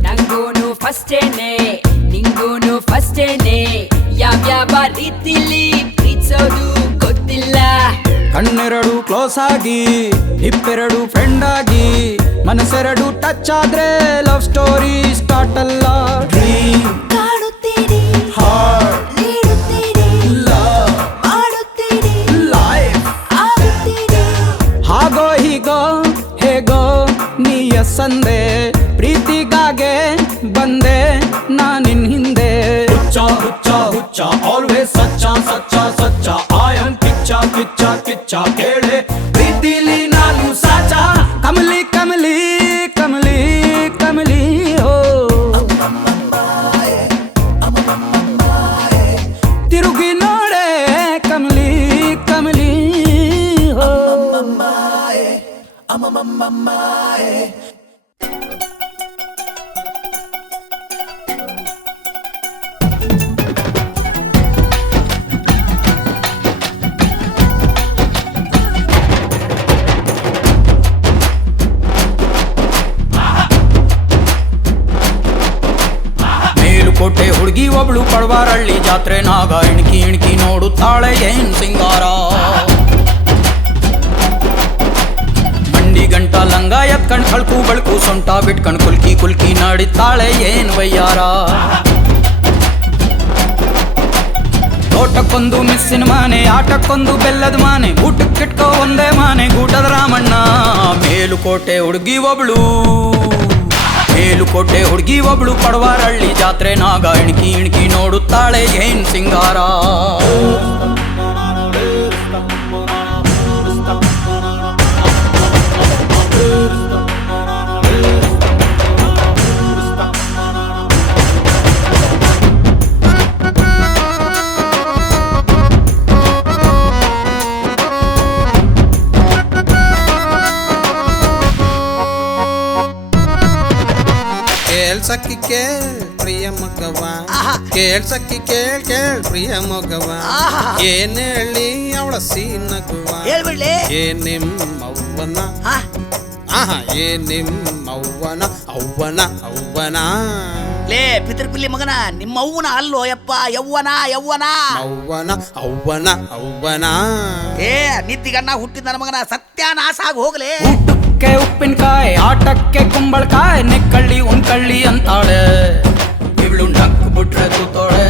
ನಂಗೂನು ಫಸ್ಟೇನೆ ನಿಂಗೂನು ಫಸ್ಟೇನೆ ಯಾವ್ಯಾವ ರೀತಿಲಿ ಪ್ರೀತಿಸೋದು ಗೊತ್ತಿಲ್ಲ ಕಣ್ಣೆರಡು ಕ್ಲೋಸ್ ಆಗಿ ಹಿಪ್ಪೆರಡು ಫ್ರೆಂಡ್ ಆಗಿ ಮನಸ್ಸೆರಡು ಟಚ್ ಆದ್ರೆ ಲವ್ ಸ್ಟೋರಿ ಸ್ಟಾರ್ಟ್ ಅಲ್ಲ ಡ್ರೀಮ್ ಕಾಡುತ್ತೀರಿ ಹಾರ್ಟ್ ನೀಡುತ್ತೀರಿ ಲವ್ ಮಾಡುತ್ತೀರಿ ಲೈಫ್ ಆಗುತ್ತೀರಿ ಹಾಗೋ ಹೀಗೋ ಹೇಗೋ ನೀ ಸಂದೆ ಪ್ರೀತಿಗಾಗೆ ಬಂದೆ ನಾನಿನ್ ಹಿಂದೆ ಹುಚ್ಚ ಹುಚ್ಚ ಹುಚ್ಚ ಆಲ್ವೇಸ್ ಸಚ್ಚ ಸಚ್ಚ ಸಚ್ಚ ಐ ಆಮ್ ಕಿಚ್ಚ ಕಿಚ್ಚ ಕಿಚ್ಚ ಕೇಳೆ ಪ್ರೀತಿಲಿ ನಾನು ಸಾಚ ಕಮಲಿ ಕಮಲಿ ಕಮಲಿ ಕಮಲಿ ಹೋ ತಿರುಗಿ ನೋಡೆ ಕಮಲಿ ಕಮಲಿ ಹೋ ಮೇಲುಕೋಟೆ ಹುಡುಗಿ ಒಬ್ಳು ಪಡವಾರಳ್ಳಿ ಜಾತ್ರೆ ನಾಗ ಇಣಕಿ ಇಣಕಿ ನೋಡುತ್ತಾಳೆ ಏನ್ ಸಿಂಗಾರ ಮಂಡಿ ಗಂಟ ಲಂಗ ಎತ್ಕಂಡ್ ಕಳ್ಕು ಬಳ್ಕು ಸೊಂಟ ಬಿಟ್ಕಂಡ್ ಕುಲ್ಕಿ ಕುಲ್ಕಿ ನಡಿತಾಳೆ ಏನ್ ವಯ್ಯಾರ ತೋಟಕ್ಕೊಂದು ಮಿಸ್ಸಿನ ಮಾನೆ ಆಟಕ್ಕೊಂದು ಬೆಲ್ಲದ ಮಾನೆ ಊಟಕ್ಕಿಟ್ಕೋ ಒಂದೇ ಮಾನೆ ಗೂಟದ ರಾಮಣ್ಣ ಮೇಲುಕೋಟೆ ಹುಡುಗಿ ಒಬ್ಳು ಮೇಲುಕೋಟೆ ಹುಡುಗಿ ಒಬ್ಳು ಪಡವಾರಳ್ಳಿ ಜಾತ್ರೆ ನಾಗ ಇಣಕಿ ಇಣಕಿ ನೋಡುತ್ತಾಳೆ ಏನ್ ಸಿಂಗಾರ ಕೇಳ್ಸಕ್ಕಿ ಕೇಳ್ ಪ್ರಿಯ ಮಗವ ಕೇಳ್ಸಕ್ಕಿ ಕೇಳ್ ಪ್ರಿಯ ಮಗವ ಏನ್ ಹೇಳಿ ಅವಳ ಸೀನಗುವ ಏನ್ ನಿಮ್ಮವ್ವನ ಏ ನಿಮ್ಮವ್ವನ ಅವ್ವನ ಲೇ ಪಿತೃಪಿಲ್ಲಿ ಮಗನ ನಿಮ್ಮ ಅವ್ವನ ಅಲ್ಲೋ ಯಪ್ಪ ಯವ್ವನ ಅವ್ವನ ಏ ನಿತ್ತಿಗಣ್ಣ ಹುಟ್ಟಿದ ನನ್ನ ಮಗನ ಸತ್ಯಾನಾಶ ಆಗಿ ಹೋಗ್ಲೇ ಊಟಕ್ಕೆ ಉಪ್ಪಿನಕಾಯಿ ಆಟಕ್ಕೆ ಕುಂಬಳಕಾಯಿ ನೆಕ್ಕಳ್ಳಿ ಉಣ್ಕಳ್ಳಿ ಅಂತಾಳೆ ಇವಳು ನಕ್ಕು ಬಿಟ್ರೆ ಕೂತೋಳೆ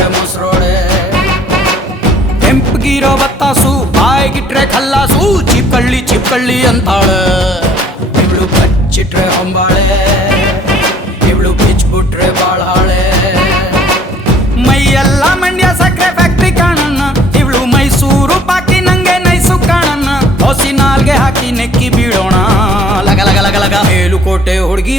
ಬಿಟ್ರೆ ಮೊಸರೋಡೆ ಕೆಂಪಗಿರೋ ಬತ್ತಾಸು ಬಾಯಿಗಿಟ್ರೆ ಖಲ್ಲಾಸು ಚಿಪ್ಕಳ್ಳಿ ಅಂತಾಳೆ ಇವಳು ಬಚ್ಚಿಟ್ರೆ ಹೊಂಬಾಳೆ ಇವಳು ಬಿಚ್ಬಿಟ್ರೆ ಬಾಳಾಳೆ ಮೈಯೆಲ್ಲ ಮಂಡ್ಯ ಸಕ್ಕರೆ ಫ್ಯಾಕ್ಟ್ರಿ ಕಾಣಣ್ಣ ಇವಳು ಮೈಸೂರು ಬಾಕಿ ನಂಗೆ ನೈಸು ಕಾಣಣ್ಣ ಹೊಸಿ ನಾಲ್ಗೆ ಹಾಕಿ ನೆಕ್ಕಿ ಬೀಳೋಣ ಲಗ ಲಗ ಲಗ ಲಗ ಮೇಲುಕೋಟೆ ಹುಡುಗಿ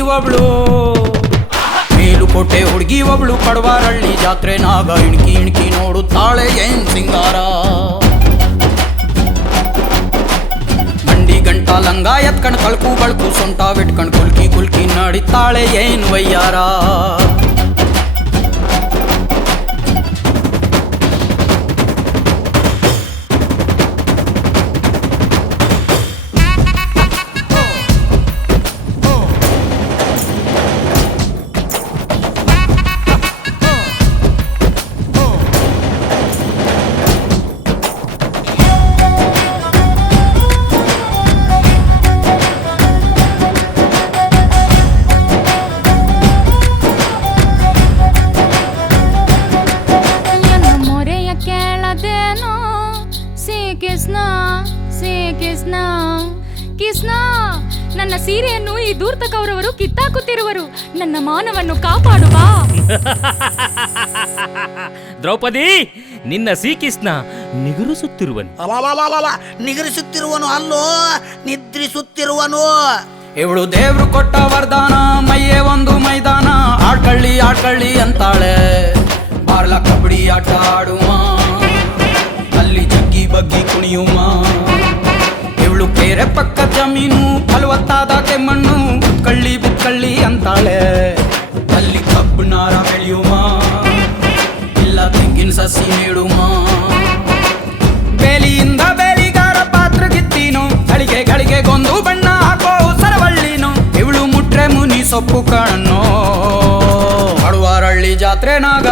ಒಬ್ಳು ಪಡವಾರಳ್ಳಿ ಜಾತ್ರೆ ನಾಗ ಇಣ್ಕಿ ನೋಡುತ್ತಾಳೆ ಏನ್ ಸಿಂಗಾರ ಮಂಡಿ ಗಂಟ ಲಂಗ ಎತ್ಕಂಡ್ ಕಳ್ಕು ಬಳ್ಕು ಸೊಂಟ ಬಿಟ್ಕಂಡ್ ಕುಲ್ಕಿ ನಡಿತಾಳೆ ಏನ್ ವಯ್ಯಾರ ಕೃಷ್ಣ ನನ್ನ ಸೀರೆಯನ್ನು ಈ ಧೂರ್ತ ಕೌರವರು ಕಿತ್ತಾಕುತ್ತಿರುವರು ನನ್ನ ಮಾನವನ್ನು ಕಾಪಾಡುವ ದ್ರೌಪದಿ ನಿನ್ನ ಶ್ರೀಕೃಷ್ಣ ನಿಗುರಿಸುತ್ತಿರುವನು ನಿಗರಿಸುತ್ತಿರುವನು ಅಲ್ಲೋ ನಿದ್ರಿಸುತ್ತಿರುವನು ಇವಳು ದೇವ್ರು ಕೊಟ್ಟ ವರದಾನ ಮೈಯೇ ಒಂದು ಮೈದಾನ ಆಡ್ಕಳ್ಳಿ ಅಂತಾಳೆ ಬಾರ್ಲ ಕಬಡ್ಡಿ ಆಟ ಆಡುವ ಅಲ್ಲಿ ಜಗ್ಗಿ ಬಗ್ಗಿ ಕುಣಿಯುವ ಇವಳು ಕೆರೆ ಪಕ್ಕ ಜಮೀನು ಫಲವತ್ತಾದ ಕೆಮ್ಮಣ್ಣು ಬಿತ್ಕಳ್ಳಿ ಅಂತಾಳೆ ಅಲ್ಲಿ ಕಬ್ಬು ನಾರ ಬೆಳೆಯುವ ಇಲ್ಲ ತೆಂಗಿನ ಸಸಿ ನೀಡುವ ಬೇಲಿಯಿಂದ ಬೇಲಿಗಾರ ಪಾತ್ರ ಗಿತ್ತೀನು ಗಳಿಗೆ ಗೊಂದು ಬಣ್ಣ ಹಾಕೋ ಸರವಳ್ಳಿನು ಇವಳು ಮುಟ್ರೆ ಮುನಿ ಸೊಪ್ಪು ಕಣ್ಣೋ ಪಡವಾರಳ್ಳಿ ಜಾತ್ರೆ ನಾಗ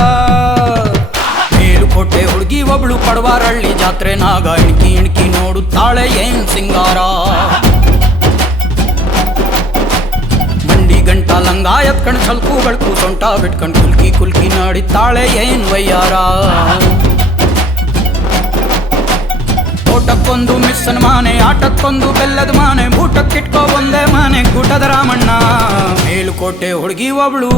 ಮೇಲುಕೋಟೆ ಹುಡುಗಿ ಒಬ್ಳು ಪಡವಾರಳ್ಳಿ ಜಾತ್ರೆ ನಾಗ ಇಣ್ಕಿ ನೋಡುತ್ತಾಳೆ ಏನ್ ಸಿಂಗಾರ ಮಂಡಿ ಗಂಟ ಲಂಗ ಎತ್ಕಂಡ್ ಚಲ್ಕು ಬಳ್ಕು ಸೊಂಟ ಬಿಟ್ಕಂಡ್ ಕುಲ್ಕಿ ನಡಿತಾಳೆ ಏನ್ ವಯ್ಯಾರ ಓಟಕ್ಕೊಂದು ಮಿಸ್ಸನ್ ಮಾನೆ ಆಟಕ್ಕೊಂದು ಬೆಲ್ಲದ ಮಾನೆ ಬೂಟಕ್ಕಿಟ್ಕೋ ಒಂದೇ ಮಾನೆ ಗುಟದ ರಾಮಣ್ಣ ಮೇಲುಕೋಟೆ ಹುಡುಗಿ ಒಬ್ಳು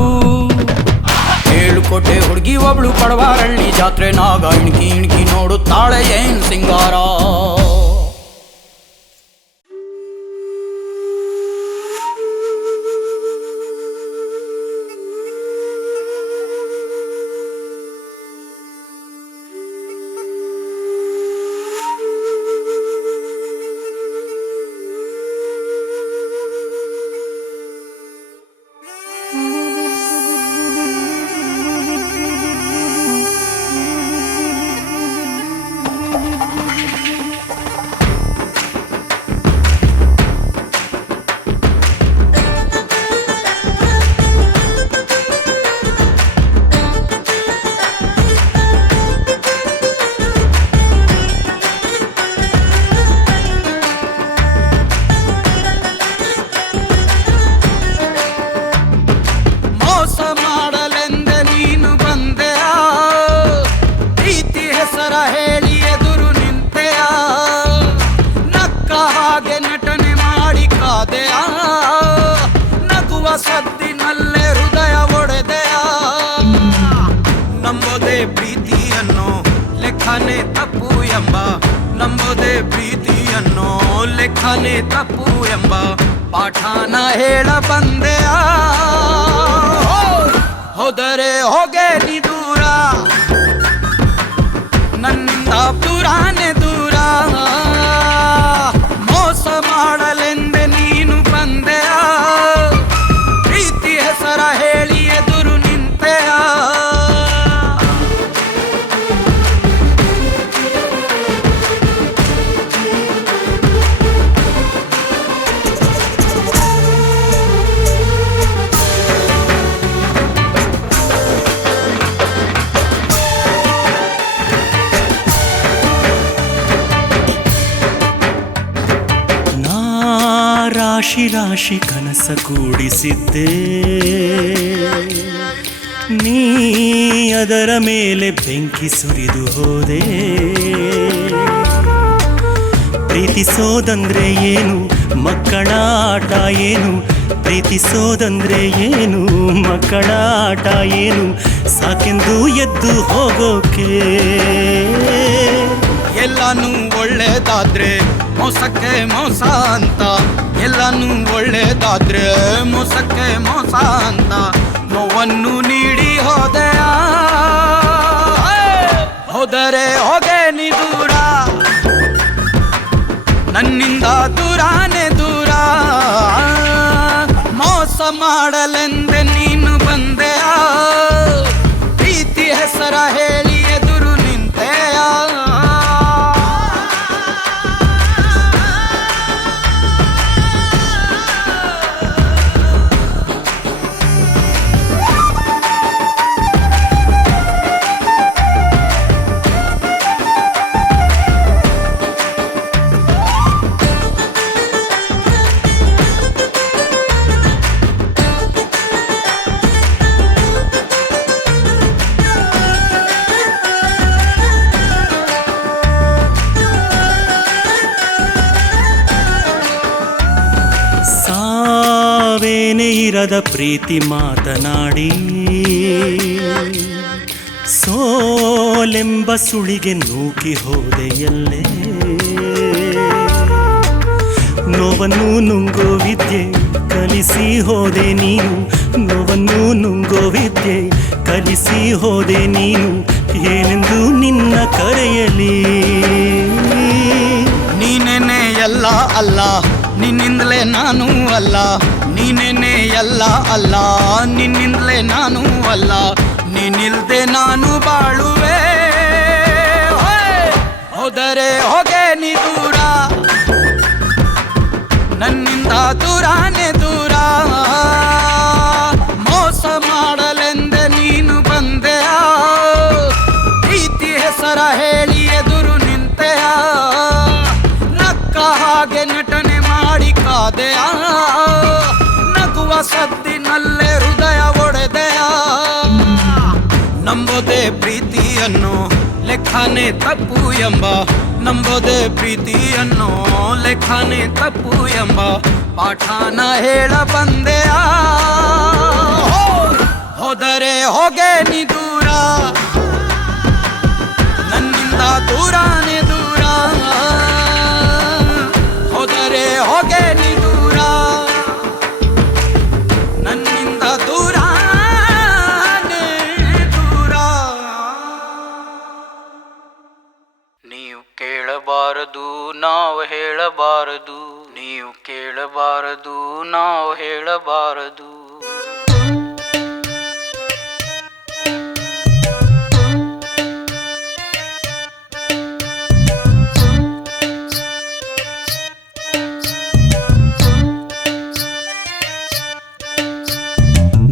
ಪಡವಾರಳ್ಳಿ ಜಾತ್ರೆ ನಾಗ ಇಣ್ಕಿ ನೋಡುತ್ತಾಳೆ ಏನ್ ಸಿಂಗಾರ ಸದ್ದಿನಲ್ಲೇ ಹೃದಯ ಒಡೆದೆಯ ನಂಬೋದೇ ಪ್ರೀತಿಯನ್ನು ಲೆಕ್ಕನೆ ತಪ್ಪು ಎಂಬ ನಂಬೋದೇ ಪ್ರೀತಿಯನ್ನು ಲೆಕ್ಕನೆ ತಪ್ಪು ಎಂಬ ಪಾಠನ ಹೇಳ ಬಂದೆಯ ಹೋದರೆ ಹೋಗೆ ನೀ ದೂರ ನನ್ನಿಂದ ದೂರಾನೆ ದೂರ ಮೋಸ ಮಾಡಲೆಂದೆ ನೀನು ಬಂದೆಯ ಪ್ರೀತಿ ಹೆಸರ ಹೇಳಿ ಎದುರು ನಿಂತೆಯ ರಾಶಿ ರಾಶಿ ಕನಸ ಕೂಡಿಸಿದ್ದೆ ನೀ ಅದರ ಮೇಲೆ ಬೆಂಕಿ ಸುರಿದು ಹೋದೆ. ಪ್ರೀತಿಸೋದಂದ್ರೆ ಏನು, ಮಕ್ಕಳ ಆಟ ಏನು, ಪ್ರೀತಿಸೋದಂದ್ರೆ ಏನು, ಮಕ್ಕಳ ಆಟ ಏನು, ಸಾಕೆಂದು ಎದ್ದು ಹೋಗೋಕೆ. ಎಲ್ಲಾನು ಒಳ್ಳೇದಾದ್ರೆ ಮೋಸಕ್ಕೆ ಮೋಸ ಅಂತ, ಎಲ್ಲಾನು ಒಳ್ಳೇದಾದ್ರೆ ಮೋಸಕ್ಕೆ ಮೋಸ ಅಂತ ನೋವನ್ನು ನೀಡಿ ಹೋದೆಯ. ಹೋದರೆ ಹೋಗೆ ನೀ ದೂರ, ನನ್ನಿಂದ ದೂರಾನೇ ದೂರ. ಮೋಸ ಮಾಡಲೆಂದೆ ನೀನು ಬಂದೆಯ, ಪ್ರೀತಿ ಹೆಸರ ಹೇಳಿ ಎದುರು ನಿಂತೆಯ. ಸಾವೇನೇ ಇರದ ಪ್ರೀತಿ ಮಾತನಾಡಿ, ಸೋಲೆಂಬ ಸುಳಿಗೆ ನೂಕಿ ಹೋದೆಯಲ್ಲೇ. ನೋವನ್ನು ನುಂಗೋ ವಿದ್ಯೆ ಕಲಿಸಿ ಹೋದೆ ನೀನು, ನೋವನ್ನು ನುಂಗೋ ವಿದ್ಯೆ ಕಲಿಸಿ ಹೋದೆ ನೀನು. ಏನೆಂದು ನಿನ್ನ ಕರೆಯಲಿ, ನೀನೇನೆ ಎಲ್ಲ ಅಲ್ಲ, ನಿನ್ನಿಂದಲೇ ನಾನು ಅಲ್ಲ. ನೀನೇನೆ ಎಲ್ಲ ಅಲ್ಲ, ನಿನ್ನಿಂದಲೇ ನಾನು ಅಲ್ಲ. ನೀನಿಲ್ದೆ ನಾನು ಬಾಳುವೆ. ಹೋದರೆ ಹೋಗೆ ನೀ ದೂರ, ನನ್ನಿಂದ ದೂರಾನೇ ದೂರ. ಮೋಸ ಮಾಡಲೆಂದೆ ನೀನು ಬಂದೆಯ, ಪ್ರೀತಿ ಹೆಸರ ಹೇಳಿ ಎದುರು ನಿಂತೆಯ. ನಕ್ಕ ಹಾಗೆ ನಟನೆ ಮಾಡಿ ಕಾದೆಯ, ನಗುವ ಸದ್ದಿನಲ್ಲೇ ಹೃದಯ ಒಡೆದೆಯ. ನಂಬೋದೆ ಪ್ರೀತಿಯನ್ನು ಲೆಕ್ಕನೇ ತಪ್ಪು ಎಂಬ, ನಂಬೋದೆ ಪ್ರೀತಿಯನ್ನು ಲೆಕ್ಕನೇ ತಪ್ಪು ಎಂಬ ಪಾಠನ ಹೇಳ ಬಂದೆಯ. ಹೋದರೆ ಹೋಗೆ ನೀ ದೂರ, ನನ್ನಿಂದ ದೂರಾನೇ ದೂರ. ಹೋದರೆ ಹೋಗೆ ನೀ ದೂರ, ನನ್ನಿಂದ ದೂರಾನೇ ದೂರ. ನೀವು ಕೇಳಬಾರದು ನಾವು ಹೇಳಬಾರದು, ನೀವು ಕೇಳಬಾರದು ನಾವು ಹೇಳಬಾರದು.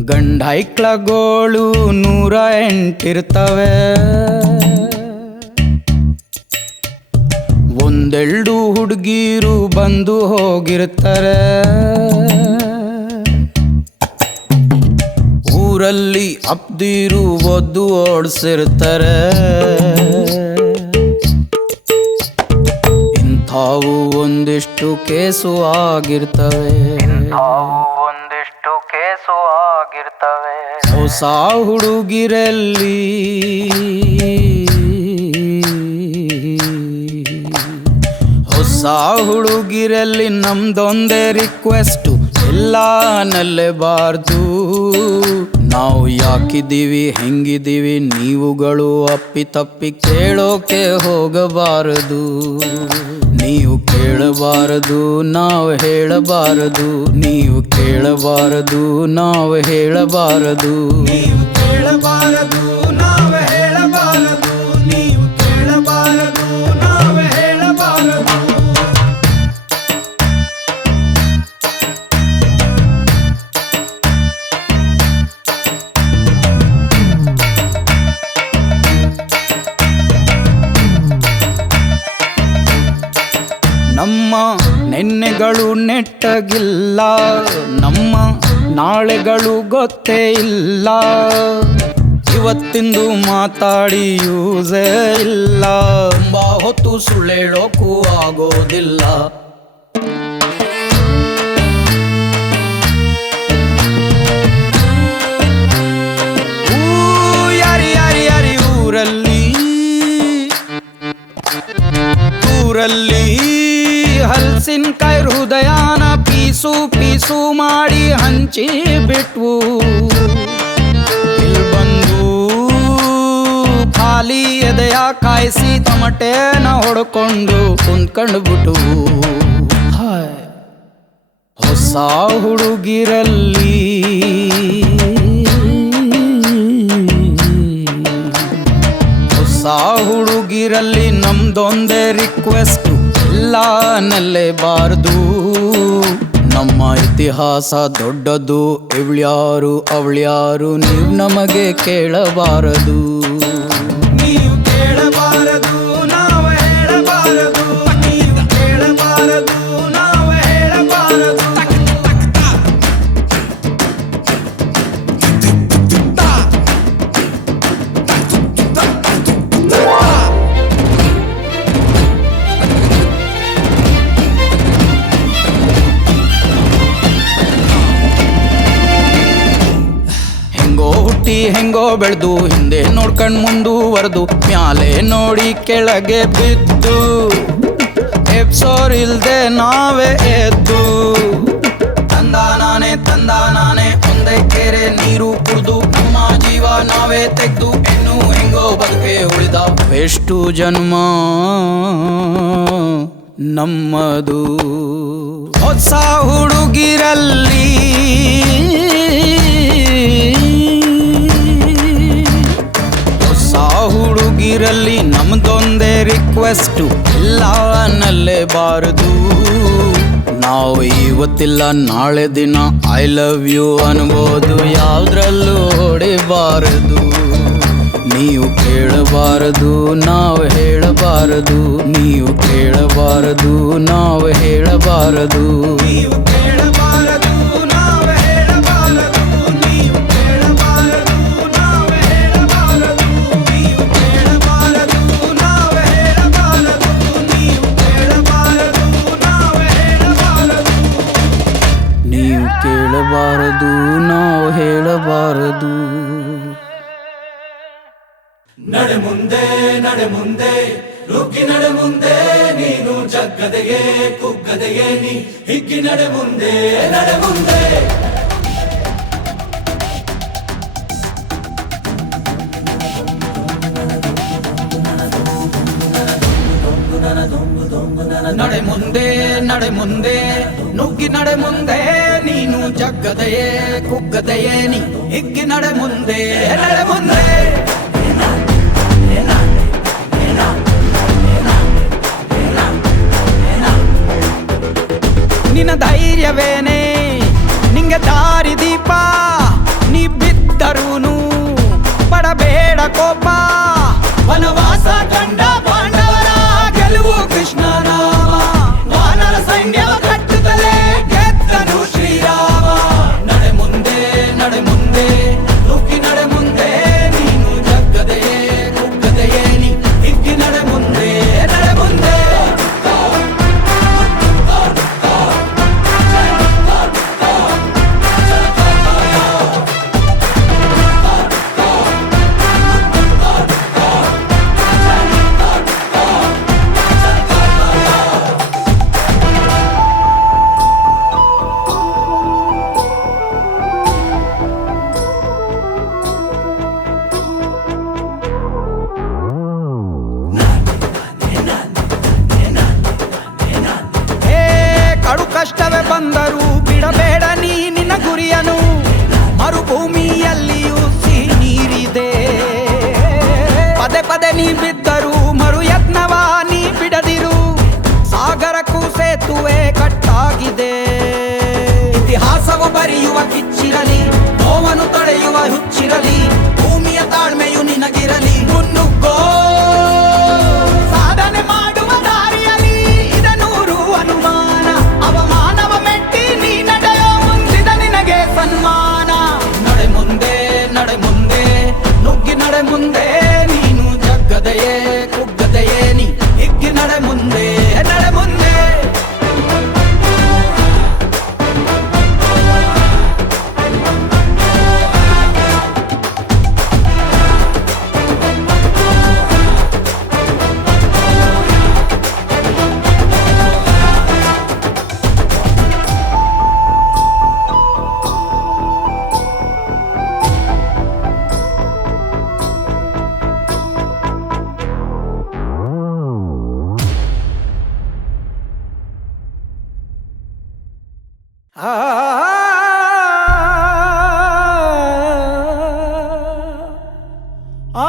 ಗಂಡ ಐಕ್ಳಗೋಳು 108 ಇರ್ತವೆ, ಒಂದೆರಡು ಹುಡುಗೀರು ಬಂದು ಹೋಗಿರ್ತಾರೆ. ಊರಲ್ಲಿ ಅಪ್ದಿರು ಒದ್ದು ಓಡಿಸಿರ್ತಾರೆ. ಇಂಥವು ಒಂದಿಷ್ಟು ಕೇಸು ಆಗಿರ್ತವೆ, ಹೊಸ ಹುಡುಗಿರಲ್ಲಿ ಹೊಸ ಹುಡುಗಿರಲ್ಲಿ ನಮ್ದೊಂದೇ ರಿಕ್ವೆಸ್ಟು, ಎಲ್ಲ ನಲ್ಲೇಬಾರ್ದು. ನಾವು ಯಾಕಿದ್ದೀವಿ ಹೆಂಗಿದ್ದೀವಿ ನೀವುಗಳು ಅಪ್ಪಿ ತಪ್ಪಿ ಕೇಳೋಕೆ ಹೋಗಬಾರದು. ನೀವು ಕೇಳಬಾರದು ನಾವು ಹೇಳಬಾರದು, ನೀವು ಕೇಳಬಾರದು ನಾವು ಹೇಳಬಾರದು. ನೀವು ಕೇಳಬಾರದು ನಾವು ಹೇಳಬಾರದು, ನೀವು ಕೇಳಬಾರದು ನಾವು ಹೇಳಬಾರದು. ನಮ್ಮ ನೆನ್ನೆಗಳು ನೆಟ್ಟಗಿಲ್ಲ, ನಮ್ಮ ನಾಳೆಗಳು ಗೊತ್ತೇ ಇಲ್ಲ, ಇವತ್ತಿಂದು ಮಾತಾಡಿ ಯೂಸೇ ಇಲ್ಲ. ತುಂಬಾ ಹೊತ್ತು ಸುಳ್ಳೇಳೋಕ್ಕೂ ಆಗೋದಿಲ್ಲ. ಯಾರಿ ಊರಲ್ಲಿ ಹಲ್ಸಿನ್ಕಾಯಿ ಹೃದಯನ ಪೀಸು ಪೀಸು ಮಾಡಿ ಹಂಚಿ ಬಿಟ್ವು. ಇಲ್ಲಿ ಬಂದು ಖಾಲಿ ಎದೆಯ ಕಾಯಿಸಿ ತಮಟೆನ ಹೊಡ್ಕೊಂಡು ಕುಂತ್ಕೊಂಡು ಬಿಟ್ಟು. ಹೊಸ ಹುಡುಗಿರಲ್ಲಿ ಹುಡುಗಿರಲ್ಲಿ ನಮ್ದೊಂದೇ ರಿಕ್ವೆಸ್ಟ್, ಇಲ್ಲ ನಲ್ಲೇಬಾರ್ದು. ನಮ್ಮ ಇತಿಹಾಸ ದೊಡ್ಡದು, ಇವಳ್ಯಾರು ಅವಳ್ಯಾರು ನೀವು ನಮಗೆ ಕೇಳಬಾರದು. ನೀವು ಕೇಳಬಾರದು, ನಾವು ಹೇಳಬಾರದು. ನೀವು ಕೇಳಬಾರದು, ನಾವು ಹೇಳಬಾರದು. ಹೆಂಗೋ ಬೆಳೆದು ಹಿಂದೆ ನೋಡ್ಕಂಡ್ ಮುಂದುವರೆದು ಮ್ಯಾಲೆ ನೋಡಿ ಕೆಳಗೆ ಬಿದ್ದು ಎಪ್ಸೋರಿಲ್ದೆ ನಾವೇ ಎದ್ದು ತಂದಾನಾನೆ ಒಂದೇ ಕೆರೆ ನೀರು ಕುಡ್ದು ನಮ್ಮ ಜೀವ ನಾವೇ ತೆಗ್ದು ಇನ್ನು ಹೆಂಗೋ ಬದುಕೆ ಉಳಿದ ಎಷ್ಟು ಜನ್ಮ ನಮ್ಮದು. ಹೊಸ ಹುಡುಗಿರಲ್ಲಿ ಹುಡುಗಿರಲ್ಲಿ ನಮ್ದೊಂದೇ ರಿಕ್ವೆಸ್ಟ್, ಇಲ್ಲ ನಲ್ಲೇಬಾರದು. ನಾವು ಇವತ್ತಿಲ್ಲ ನಾಳೆ ದಿನ ಐ ಲವ್ ಯು ಅನ್ಬೋದು, ಯಾವ್ದ್ರಲ್ಲೂ ಹೊಡಿಬಾರದು. ನೀವು ಕೇಳಬಾರದು, ನಾವು ಹೇಳಬಾರದು. ನೀವು ಕೇಳಬಾರದು, ನಾವು ಹೇಳಬಾರದು. ನೀವು ಕೇಳಬಾರದು, ನಾವು ಹೇಳಬಾರದು. ನೀವು ಕೇಳಬಾರದು, ನಾವು ಹೇಳಬಾರದು. ನೀವು ಕೇಳಬಾರದು, ನಾವು ಹೇಳಬಾರದು. ನೀವು ಕೇಳಬಾರದು, ನಾವು ಹೇಳಬಾರದು. ನೀವು ಕೇಳಬಾರದು, ನಾವು ಹೇಳಬಾರದು. ನಡೆ ಮುಂದೆ ನುಗ್ಗಿ ನಡೆ ಮುಂದೆ, ನೀನು ಜಗ್ಗದೆಯೇ ಕುಗ್ಗದೆಯೇ ನೀ ಹಿಗ್ಗಿ ನಡೆ ಮುಂದೆ. ನಡೆ ಮುಂದೆ ನುಗ್ಗಿ ನಡೆ ಮುಂದೆ, ನೀನು ಜಗ್ಗದೆಯೇ ಕುಗ್ಗದೆಯೇ ನೀ ಹಿಗ್ಗಿ ನಡೆ ಮುಂದೆ. ನಿನ್ನ ಧೈರ್ಯವೇನೆ ನಿಂಗೆ ದಾರಿ ದೀಪ, ನೀ ಬಿದ್ದರೂನು ಪಡಬೇಡ ಕೋಪ. ವನವಾಸ ಕಂಡ ಪಾಂಡವರ ಗೆಲುವು ಕೃಷ್ಣ ನಾಮ, ವಾನರ ಸೈನ್ಯವ ಕಟ್ಟುತ್ತಲೇ ಗೆದ್ದನು ಶ್ರೀರಾಮ. ನಡೆ ಮುಂದೆ ನುಗ್ಗಿ ನಡೆ ಮುಂದೆ, ನೀನು ಜಗ್ಗದೆಯೇ ಕುಗ್ಗದೆಯೇ ನೀ ಹಿಗ್ಗಿ ನಡೆ ಮುಂದೆ. ಕಷ್ಟವೇ ಬಂದರೂ ಬಿಡಬೇಡ ನೀ ನಿನ್ನ ಗುರಿಯನು, ಮರುಭೂಮಿಯಲ್ಲಿಯೂ ಸಿಹಿ ನೀರಿದೆ. ಪದೇ ಪದೇ ನೀ ಬಿದ್ದರೂ ಮರು ಯತ್ನವ ನೀ ಬಿಡದಿರು, ಸಾಗರಕ್ಕೂ ಸೇತುವೆ ಕಟ್ಟಾಗಿದೆ. ಇತಿಹಾಸವು ಬರೆಯುವ ಕಿಚ್ಚಿರಲಿ, ನೋವನ್ನು ತಡೆಯುವ ಹುಚ್ಚಿರಲಿ, ಭೂಮಿಯ ತಾಳ್ಮೆಯು ನಿನಗಿರಲಿ. ಮುನ್ನುಗ್ಗೋ ಸಾಧನೆ ಮಾಡುವ ದಾರಿಯಲ್ಲಿ ಇದನೂರು ಅನುಮಾನ, ಅವಮಾನವ ಮೆಟ್ಟಿ ನೀ ನಡೆಯೋ ಮುಂದಿದ ನಿನಗೆ ಸನ್ಮಾನ. ಆ ಆ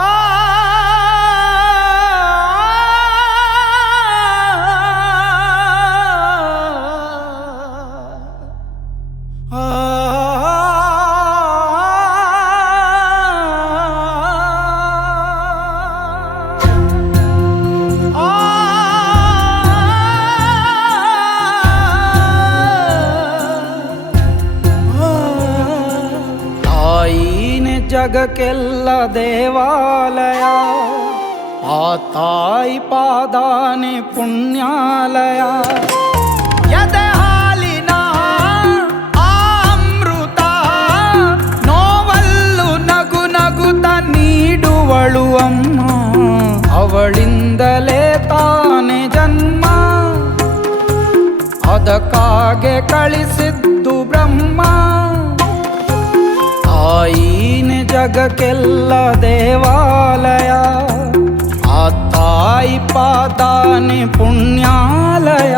ತಾಯಿನೇ ಜಗಕ್ಕೆಲ್ಲ ದೇವಾಲಯ, ಆ ತಾಯಿ ಪಾದಾನೆ ಪುಣ್ಯಾಲಯ. ಎದೆ ಹಾಲಿನ ಆ ಅಮೃತ ನೋವಲ್ಲು ನಗು ನಗುತ್ತ ನೀಡುವಳು ಅಮ್ಮ, ಅವಳಿಂದಲೇ ತಾನೆ ಜನ್ಮ, ಅದಕ್ಕಾಗೆ ಕಳಿಸಿದ್ದು ಬ್ರಹ್ಮ. ತಾಯಿನೇ ಜಗಕ್ಕೆಲ್ಲ ದೇವಾಲಯ, ಆ ತಾಯಿ ಪಾದಾನೆ ಪುಣ್ಯಾಲಯ.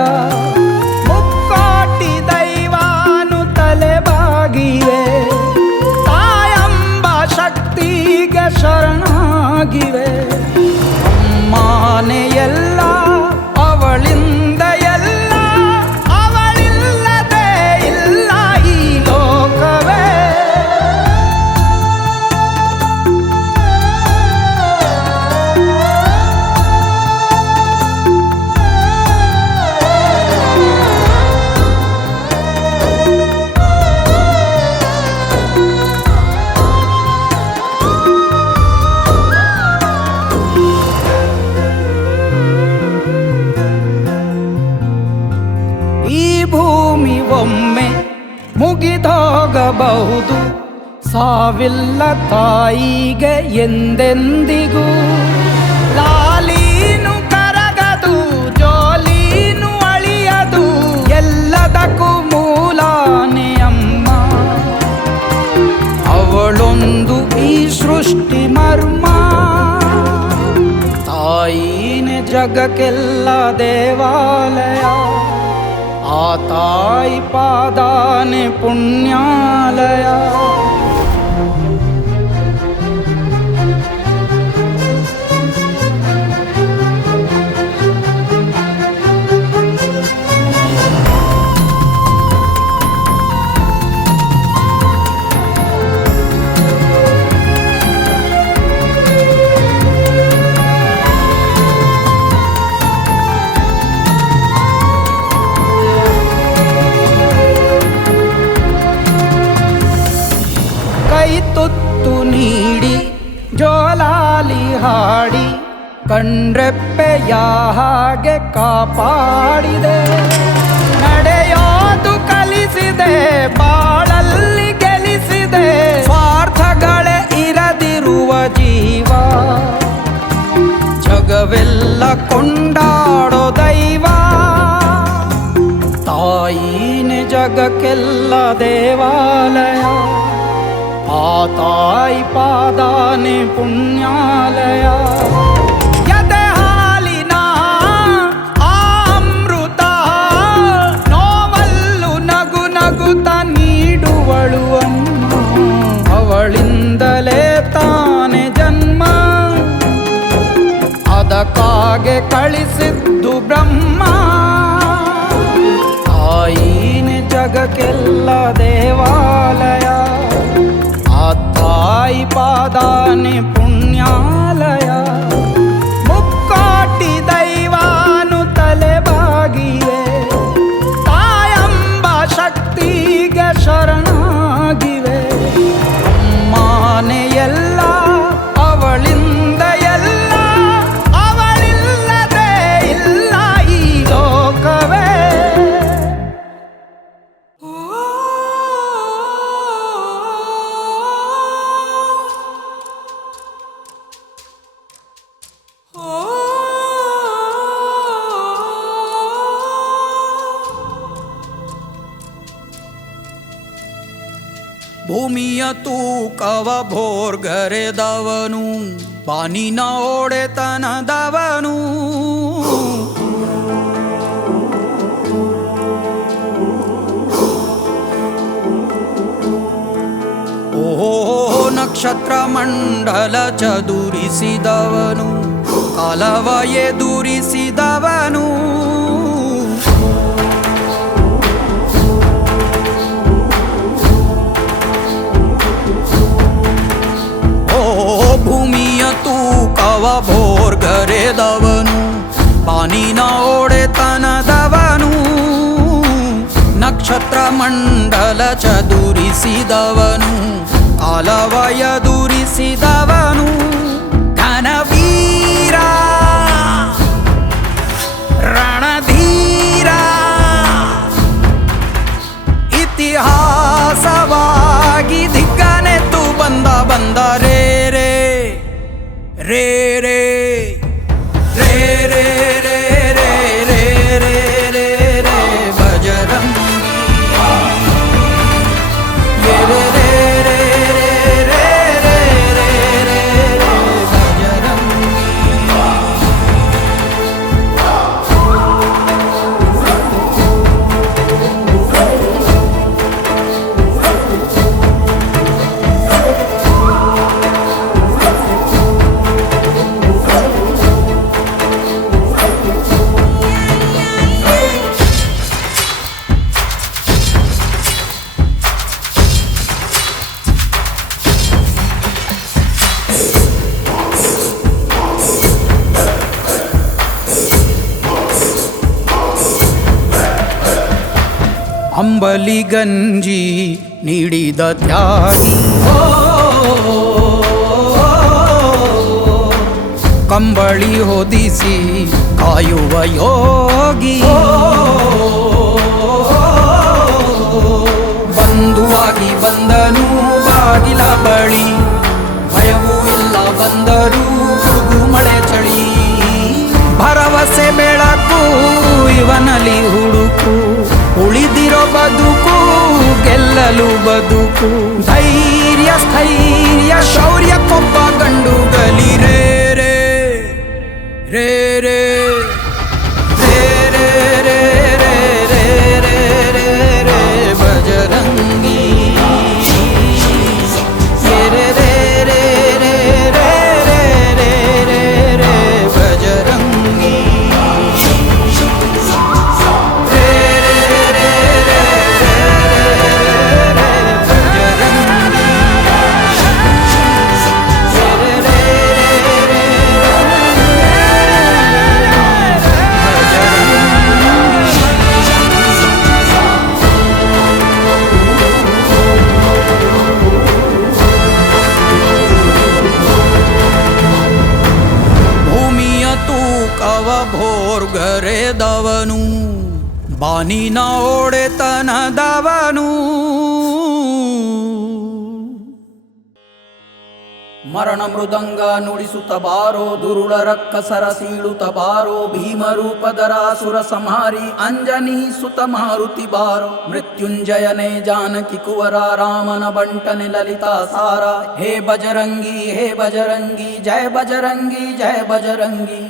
ಮುಕ್ಕೋಟಿ ದೈವಾನು ತಲೆಬಾಗಿವೆ, ತಾಯಂಬ ಶಕ್ತಿಗೆ ಶರಣಾಗಿವೆ. ಅಮ್ಮನೇ ಎಲ್ಲ ಅವಳಿಂದ ಎಲ್ಲ, ಅವಳಿಲ್ಲದೆ ಇಲ್ಲ ಈ ಲೋಕವೇ. ಈ ಭೂಮಿ ಒಮ್ಮೆ ಮುಗಿದೋಗಬಹುದು, ಸಾವಿಲ್ಲ ತಾಯಿಗೆ ಎಂದೆಂದಿಗೂ. ಲಾಲೀನು ಕರಗದು, ಜೋಲೀನು ಅಳಿಯದು, ಎಲ್ಲದಕ್ಕೂ ಮೂಲಾನೆ ಅಮ್ಮ. ಅವಳೊಂದು ಈ ಸೃಷ್ಟಿ ಮರ್ಮ, ತಾಯಿನೇ ಜಗಕ್ಕೆಲ್ಲ ದೇವಾಲಯ, ಆ ತಾಯಿ ಪಾದಾನೆ ಪುಣ್ಯಾಲಯ. ಕೈ ತುತ್ತು ನೀಡಿ ಜೋಲಾಲಿ ಹಾಡಿ, ಕಣ್ರೆಪ್ಪೆಯ ಹಾಗೆ ಕಾಪಾಡಿದೆ. ನಡೆಯೋದು ಕಲಿಸಿದೆ, ಬಾಳಲ್ಲಿ ಗೆಲ್ಲಿಸಿದೆ, ಸ್ವಾರ್ಥಗಳೇ ಇರದಿರುವ ಜೀವ. ಜಗವೆಲ್ಲ ಕೊಂಡಾಡೋ ದೈವ, ತಾಯಿನೇ ಜಗಕ್ಕೆಲ್ಲ ದೇವಾಲಯ, ಆ ತಾಯಿ ಪಾದಾನೆ ಪುಣ್ಯಾಲಯ. ಎದೆ ಹಾಲಿನ ಆ ಅಮೃತ ನೋವಲ್ಲು ನಗು ನಗುತ್ತ ನೀಡುವಳು ಅಮ್ಮ, ಅವಳಿಂದಲೇ ತಾನೆ ಜನ್ಮ, ಅದಕ್ಕಾಗೆ ಕಳಿಸಿದ್ದು ಬ್ರಹ್ಮ. ತಾಯಿನೇ ಜಗಕ್ಕೆಲ್ಲ ದೇವಾಲಯ, ಆ ತಾಯಿ ಪಾದಾನೆ ಪುಣ್ಯಾಲಯ. ಮುಕ್ಕೋಟಿ ದೈವಾನು ತಲೆಬಾಗಿವೆ, ತಾಯಂಬ ಶಕ್ತಿಗೆ ಶರಣಾಗಿವೆ. ಅಮ್ಮನೇ ಎಲ್ಲ ಅವಳಿಂದ ಎಲ್ಲ, ಅವಳಿಲ್ಲದೆ ಇಲ್ಲ ಈ ಲೋಕವೇ. ಭೂಮಿಯ ತೂಕವ ಭೋರ್ಗರೆದವನು, ಬಾನಿನ ಒಡೆತನದವನು. ಮಂಡಲ ಚದುರಿಸಿದವನು ಕಾಲವ ಎದುರಿಸಿದವನು ಭೂಮಿಯ ತೂಕವ ಭೋರ್ಗರೆದವನು ಬಾನಿನ ಒಡೆತನದವನು ನಕ್ಷತ್ರ ಮಂಡಲ ಚದುರಿಸಿದವನು ಕಾಲವ ಎದುರಿಸಿದವನು ಘನವೀರ ರಣಧೀರ ಇತಿಹಾಸವಾಗಿ ದಿಗ್ಗನೆತ್ತು ಬಂದ ರೇ ರೇ ರೇ ರೇ ರೇ ರೇ ರೇ ರೇ ರೇ ರೇ ರೇ ರೇ ಬಜರಂಗಿ ರೇ ರೇ ರೇ ರೇ ರೇ ರೇ ರೇ ರೇ ರೇ ಬಜರಂಗಿ ಅಂಬಲಿ ಗಂಜಿ ನೀಡಿದ ತ್ಯಾಗಿ ಕಂಬಳಿ ಹೊದಿಸಿ ಕಾಯುವ ಯೋಗಿ ಬಂಧುವಾಗಿ ಬಂದನು ಬಾಗಿಲ ಬಳಿ ಭಯವೂ ಇಲ್ಲ ಬಂದರು ಗುಡುಗು ಮಳೆ ಚಳಿ ಭರವಸೆ ಬೆಳಕು ಇವನಲ್ಲಿ ಹುಡುಕು ಉಳಿದಿರೋ ಬದುಕು ಗೆಲ್ಲಲು ಬದುಕು ಧೈರ್ಯ ಸ್ಥೈರ್ಯ ಶೌರ್ಯಕ್ಕೊಬ್ಬ ಗಂಡುಗಲಿ ರೇ ರೇ ರೇ ರೇ ರೇ ರೇ ರೇ ರೇ ರೇ ರೇ ರೇ ರೇ ಬಜರಂಗಿ ರೇ ರೇ ರೇ ರೇ ರೇ ರೇ ರೇ ರೇ ರೇ ಬಜರಂಗಿ ಭೋರ್ಗರೆದವನು ಬಾನಿನ ಒಡೆತನದವನು ಮರಣ ಮೃದಂಗ ನುಡಿಸುತ್ತ ಬಾರೋ ದುರುಳ ರಕ್ಕಸರ ಸೀಳುತ್ತ ಬಾರೋ ಭೀಮರೂಪದರ ಸುರ ಸಂಹಾರಿ ಅಂಜನಿ ಸುತ ಮಾರುತಿ ಬಾರೋ ಮೃತ್ಯುಂಜಯನೇ ಜಾನಕಿ ಕುವರ ರಾಮನ ಬಂಟನೆ ಲಲಿತಾ ಸಾರ ಹೇ ಬಜರಂಗಿ ಜಯ ಬಜರಂಗಿ ಜಯ ಬಜರಂಗಿ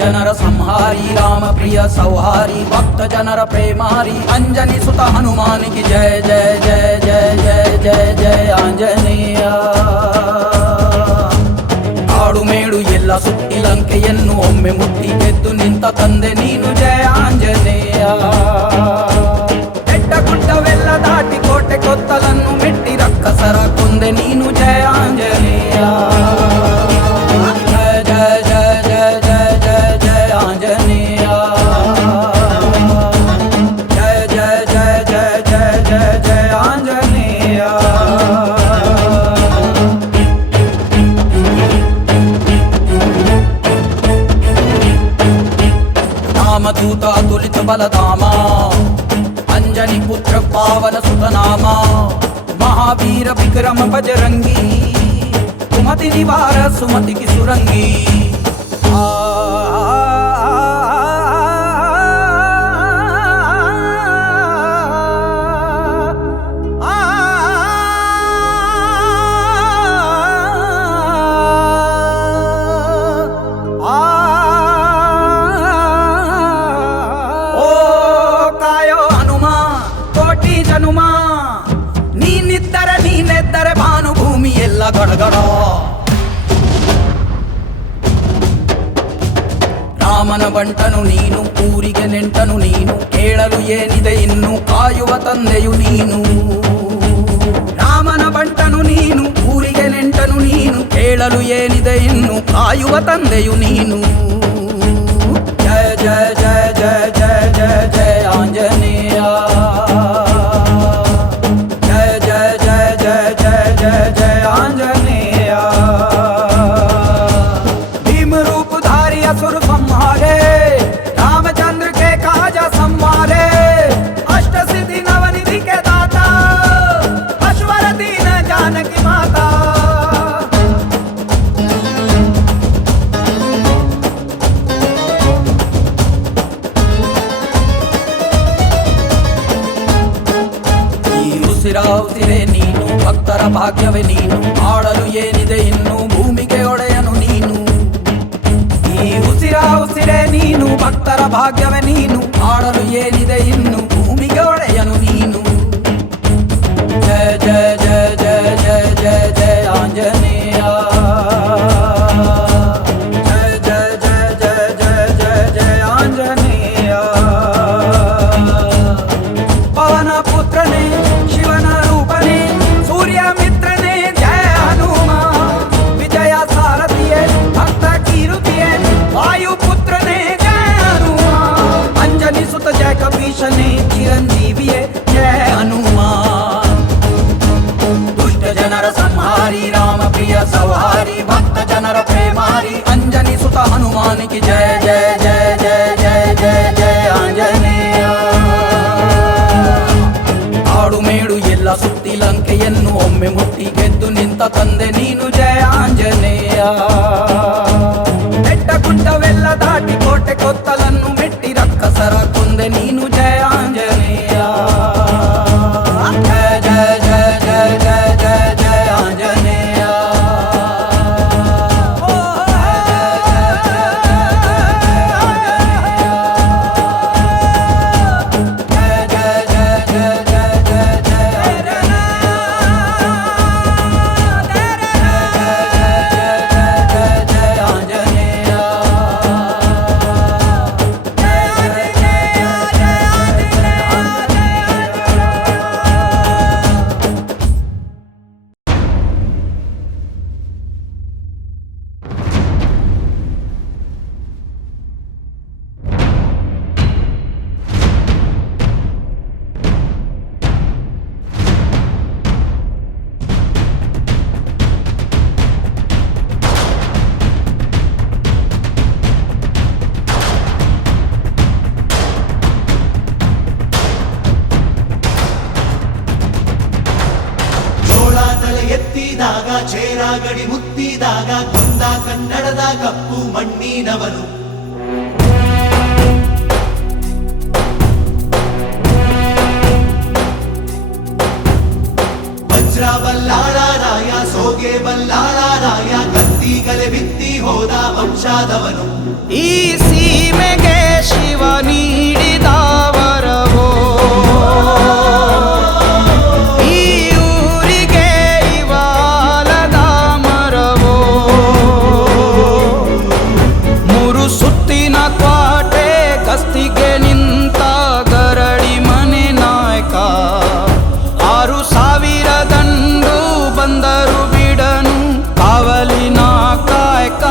ಜನರ ಸಂಹಾರಿ ರಾಮ ಪ್ರಿಯ ಸೌಹಾರಿ ಭಕ್ತ ಜನರ ಪ್ರೇಮಾರಿ ಅಂಜನಿ ಸುತ ಹನುಮಾನಿಗೆ ಜಯ ಜಯ ಜಯ ಜಯ ಜಯ ಜಯ ಜಯ ಆಂಜನೇಯ ಕಾಡು ಮೇಡು ಎಲ್ಲ ಸುತ್ತಿ ಲಂಕೆಯನ್ನು ಒಮ್ಮೆ ಮುಟ್ಟಿ ಗೆದ್ದು ನಿಂತ ತಂದೆ ನೀನು ಜಯ ಆಂಜನೇಯ ಬೆಟ್ಟ ಗುಡ್ಡವೆಲ್ಲ ದಾಟಿ ಕೋಟೆ ಕೊತ್ತಲನ್ನು ಮೆಟ್ಟಿ ರಕ್ಕಸರ ಕೊಂದೆ ನೀನು ಜಯ ಆಂಜನೇಯ ರಾಮದೂತ ತುಲಿತ ಬಲಧಾಮ ಅಂಜನಿ ಪುತ್ರ ಪಾವನ ಸುತನಾಮ ಮಹಾವೀರ ವಿಕ್ರಮ ಬಜರಂಗಿ ಕುಮತಿ ನಿವಾರ ಸುಮತಿ ಕಿ ಸುರಂಗಿ ರಾಮನ ಬಂಟನು ನೀನು, ಊರಿಗೆ ನೆಂಟನು ನೀನು, ಕೇಳಲು ಏನಿದೆ ಇನ್ನು, ಕಾಯುವ ತಂದೆಯು ನೀನು. ರಾಮನ ಬಂಟನು ನೀನು, ಊರಿಗೆ ನೆಂಟನು ನೀನು, ಕೇಳಲು ಏನಿದೆ ಇನ್ನು, ಕಾಯುವ ತಂದೆಯು ನೀನು. ಜಯ ಜಯ ಜಯ ಜಯ ಜಯ ಜಯ ಜಯ ಆಂಜನೇಯ. ಜಯ ಜಯ ಜಯ ಜಯ ಜಯ ಜಯ ಜಯ ಆಂಜನೇಯ. भीम रूपधारी असुर संहारे, रामचंद्र के काज संवारे, अष्ट सिद्धि नवनिधि के दाता, अश्वर दीन जानकी माता. ಉಸಿರೆ ನೀನು, ಭಕ್ತರ ಭಾಗ್ಯವೇ ನೀನು, ಆಡಲು ಏನಿದೆ ಇನ್ನು, ಭೂಮಿಗೆ ಒಡೆಯನು ನೀನು. ಈ ಉಸಿರೆ ನೀನು, ಭಕ್ತರ ಭಾಗ್ಯವೇ ನೀನು, ಆಡಲು ಏನಿದೆ ಇನ್ನು, ಭೂಮಿಗೆ ಒಡೆಯನು ನೀನು. ಜಯ ಜಯ ಜಯ ಜಯ ಜಯ ಜಯ ಜಯ ಆಂಜನೇಯ. ಜಯ ಜಯ ಜಯ ಜಯ ಜಯ ಜಯ ಜಯ ಆಂಜನೇಯ. ಪವನ ಪುತ್ರನೇ ಶಿವನ ರೂಪನೇ, ಸೂರ್ಯ ಮಿತ್ರನೇ ಜಯ ಹನುಮ. ವಿಜಯ ಸಾರಥಿಯೇ ಭಕ್ತ ಕೀರುತಿಯೇ, ವಾಯು ಪುತ್ರನೇ ಜಯ ಹನುಮ. ಅಂಜನಿ ಸುತ ಜಯ ಕಪೀಶನೇ, ಚಿರಂಜೀವಿಯೇ ಜಯ ಹನುಮ. ದುಷ್ಟ ಜನರ ಸಂಹಾರಿ, ರಾಮ ಪ್ರಿಯ ಸವಾರಿ, ಭಕ್ತ ಜನರ ಪ್ರೇಮಾರಿ, ಅಂಜನಿ ಸುತ ಹನುಮಾನಿಗೆ ಜಯ ಜಯ ಜಯ ಜಯ ಜಯ ಜಯ ಜಯ ಆಂಜನೇಯ. ಕಾಡು ಮೇಡು ಎಲ್ಲ ಸುತ್ತಿ ಲಂಕೆಯನ್ನು ಒಮ್ಮೆ ಮುಟ್ಟಿ ಗೆದ್ದು ನಿಂತ ತಂದೆ ನೀನು ಜಯ ಆಂಜನೇಯ. ಬೆಟ್ಟ ಗುಡ್ಡವೆಲ್ಲ ದಾಟಿ ಕೋಟೆ ಕೊತ್ತಲನ್ನು ಮೆಟ್ಟಿ ರಕ್ಕಸರ ಕೊಂದೆ ನೀನು ಜಯ ಆಂಜನೇಯ. ಜಯ ಜಯ ಜಯ ಜಯ ಜಯ ಜಯ ಜಯ ಆಂಜನೇಯ. ಎತ್ತಿದಾಗ ಚೇರ ಗಡಿ ಮುತ್ತಿದಾಗ ಕೊಂದ ಕನ್ನಡದ ಕಪ್ಪು ಮಣ್ಣಿನವನು. ವಜ್ರ ಬಲ್ಲಾಳರಾಯ ಸೋಗೆ ಬಲ್ಲಾಳರಾಯ, ಕತ್ತಿಗಲೆ ಬಿತ್ತಿ ಹೋದ ವಂಶಾದವನು. ಈ ಸೀಮೆಗೆ ಶಿವ ನೀಡಿದ ವರವೋ, ಈ ಊರಿಗೆ ಇವಾಲದ ಮರವೋ. ಮೂರು ಸುತ್ತಿನ ಕ್ವಾಟೆ ಗಸ್ತಿಗೆ ನಿಂತ ಗರಡಿ ಮನೆ ನಾಯಕ, 6,000 ದಂಡು ಬಂದರು ಬಿಡನು ಕಾವಲಿನ ಕಾಯಕ.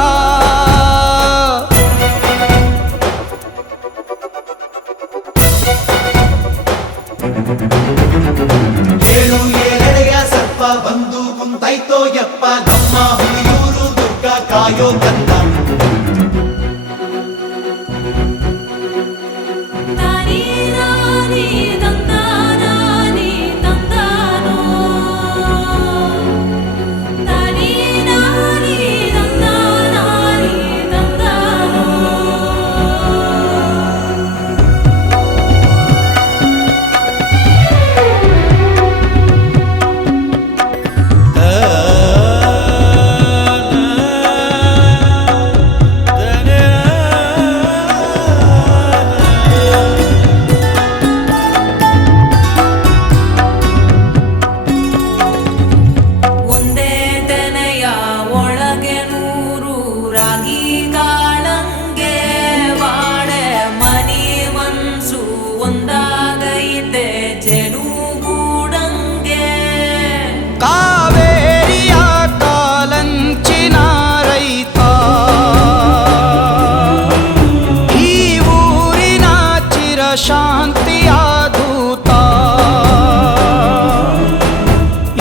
ಶಾಂತಿಯ ದೂತ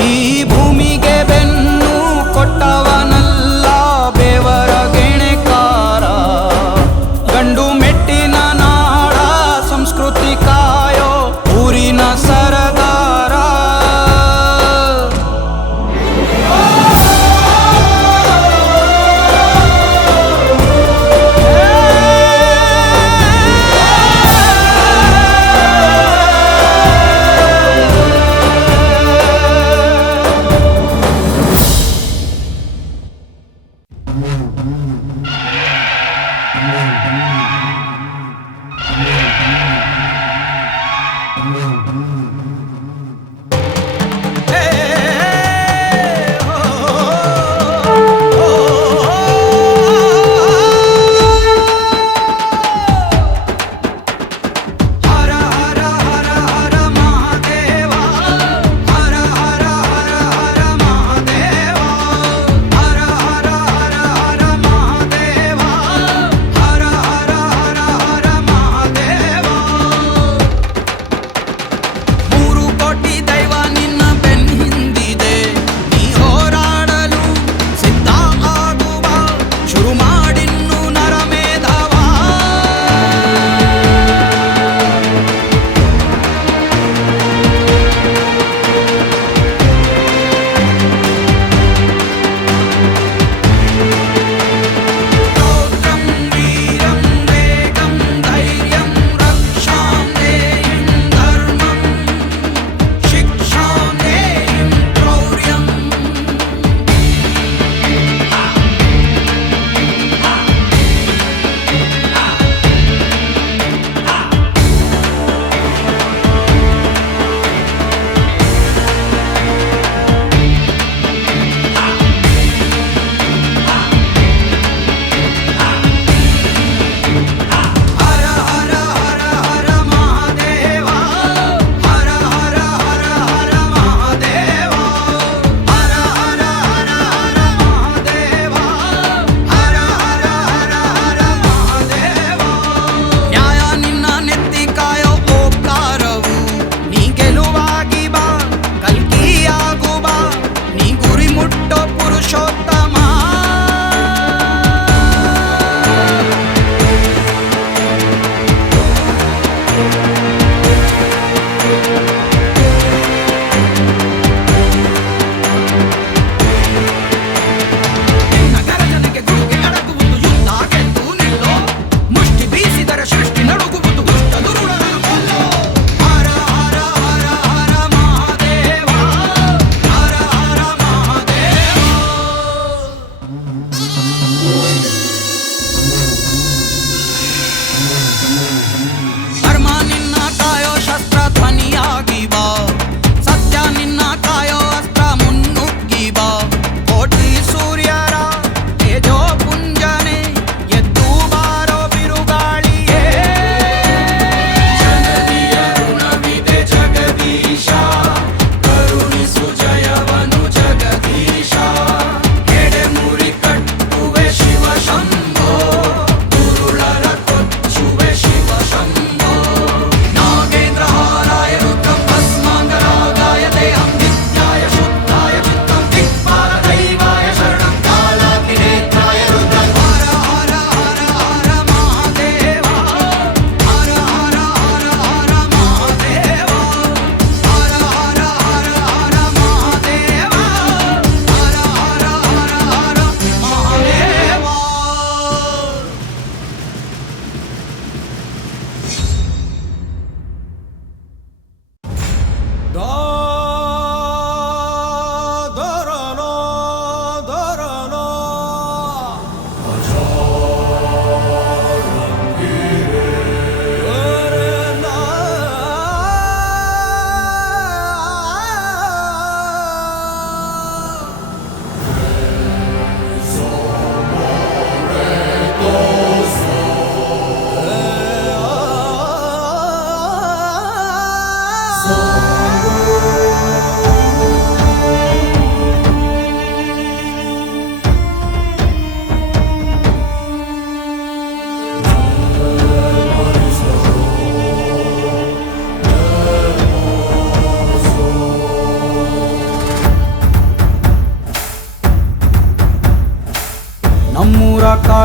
ಈ ಭೂಮಿಗೆ ಬೆನ್ನು ಕೊಟ್ಟವನಲ್ಲ ಬೇವರ ಗೆಣೆಕಾರ ಗಂಡು ಮೆಟ್ಟಿನ ನಾಡ ಸಂಸ್ಕೃತಿ ಕಾಯೋ ಊರಿನ ಸರದಾರ ಸೂರ್ಯರ ತೇಜೋ ಪುಂಜನೆ ಎದ್ದು ಬಾರೋ ಬಿರುಗಾಳಿಯೇ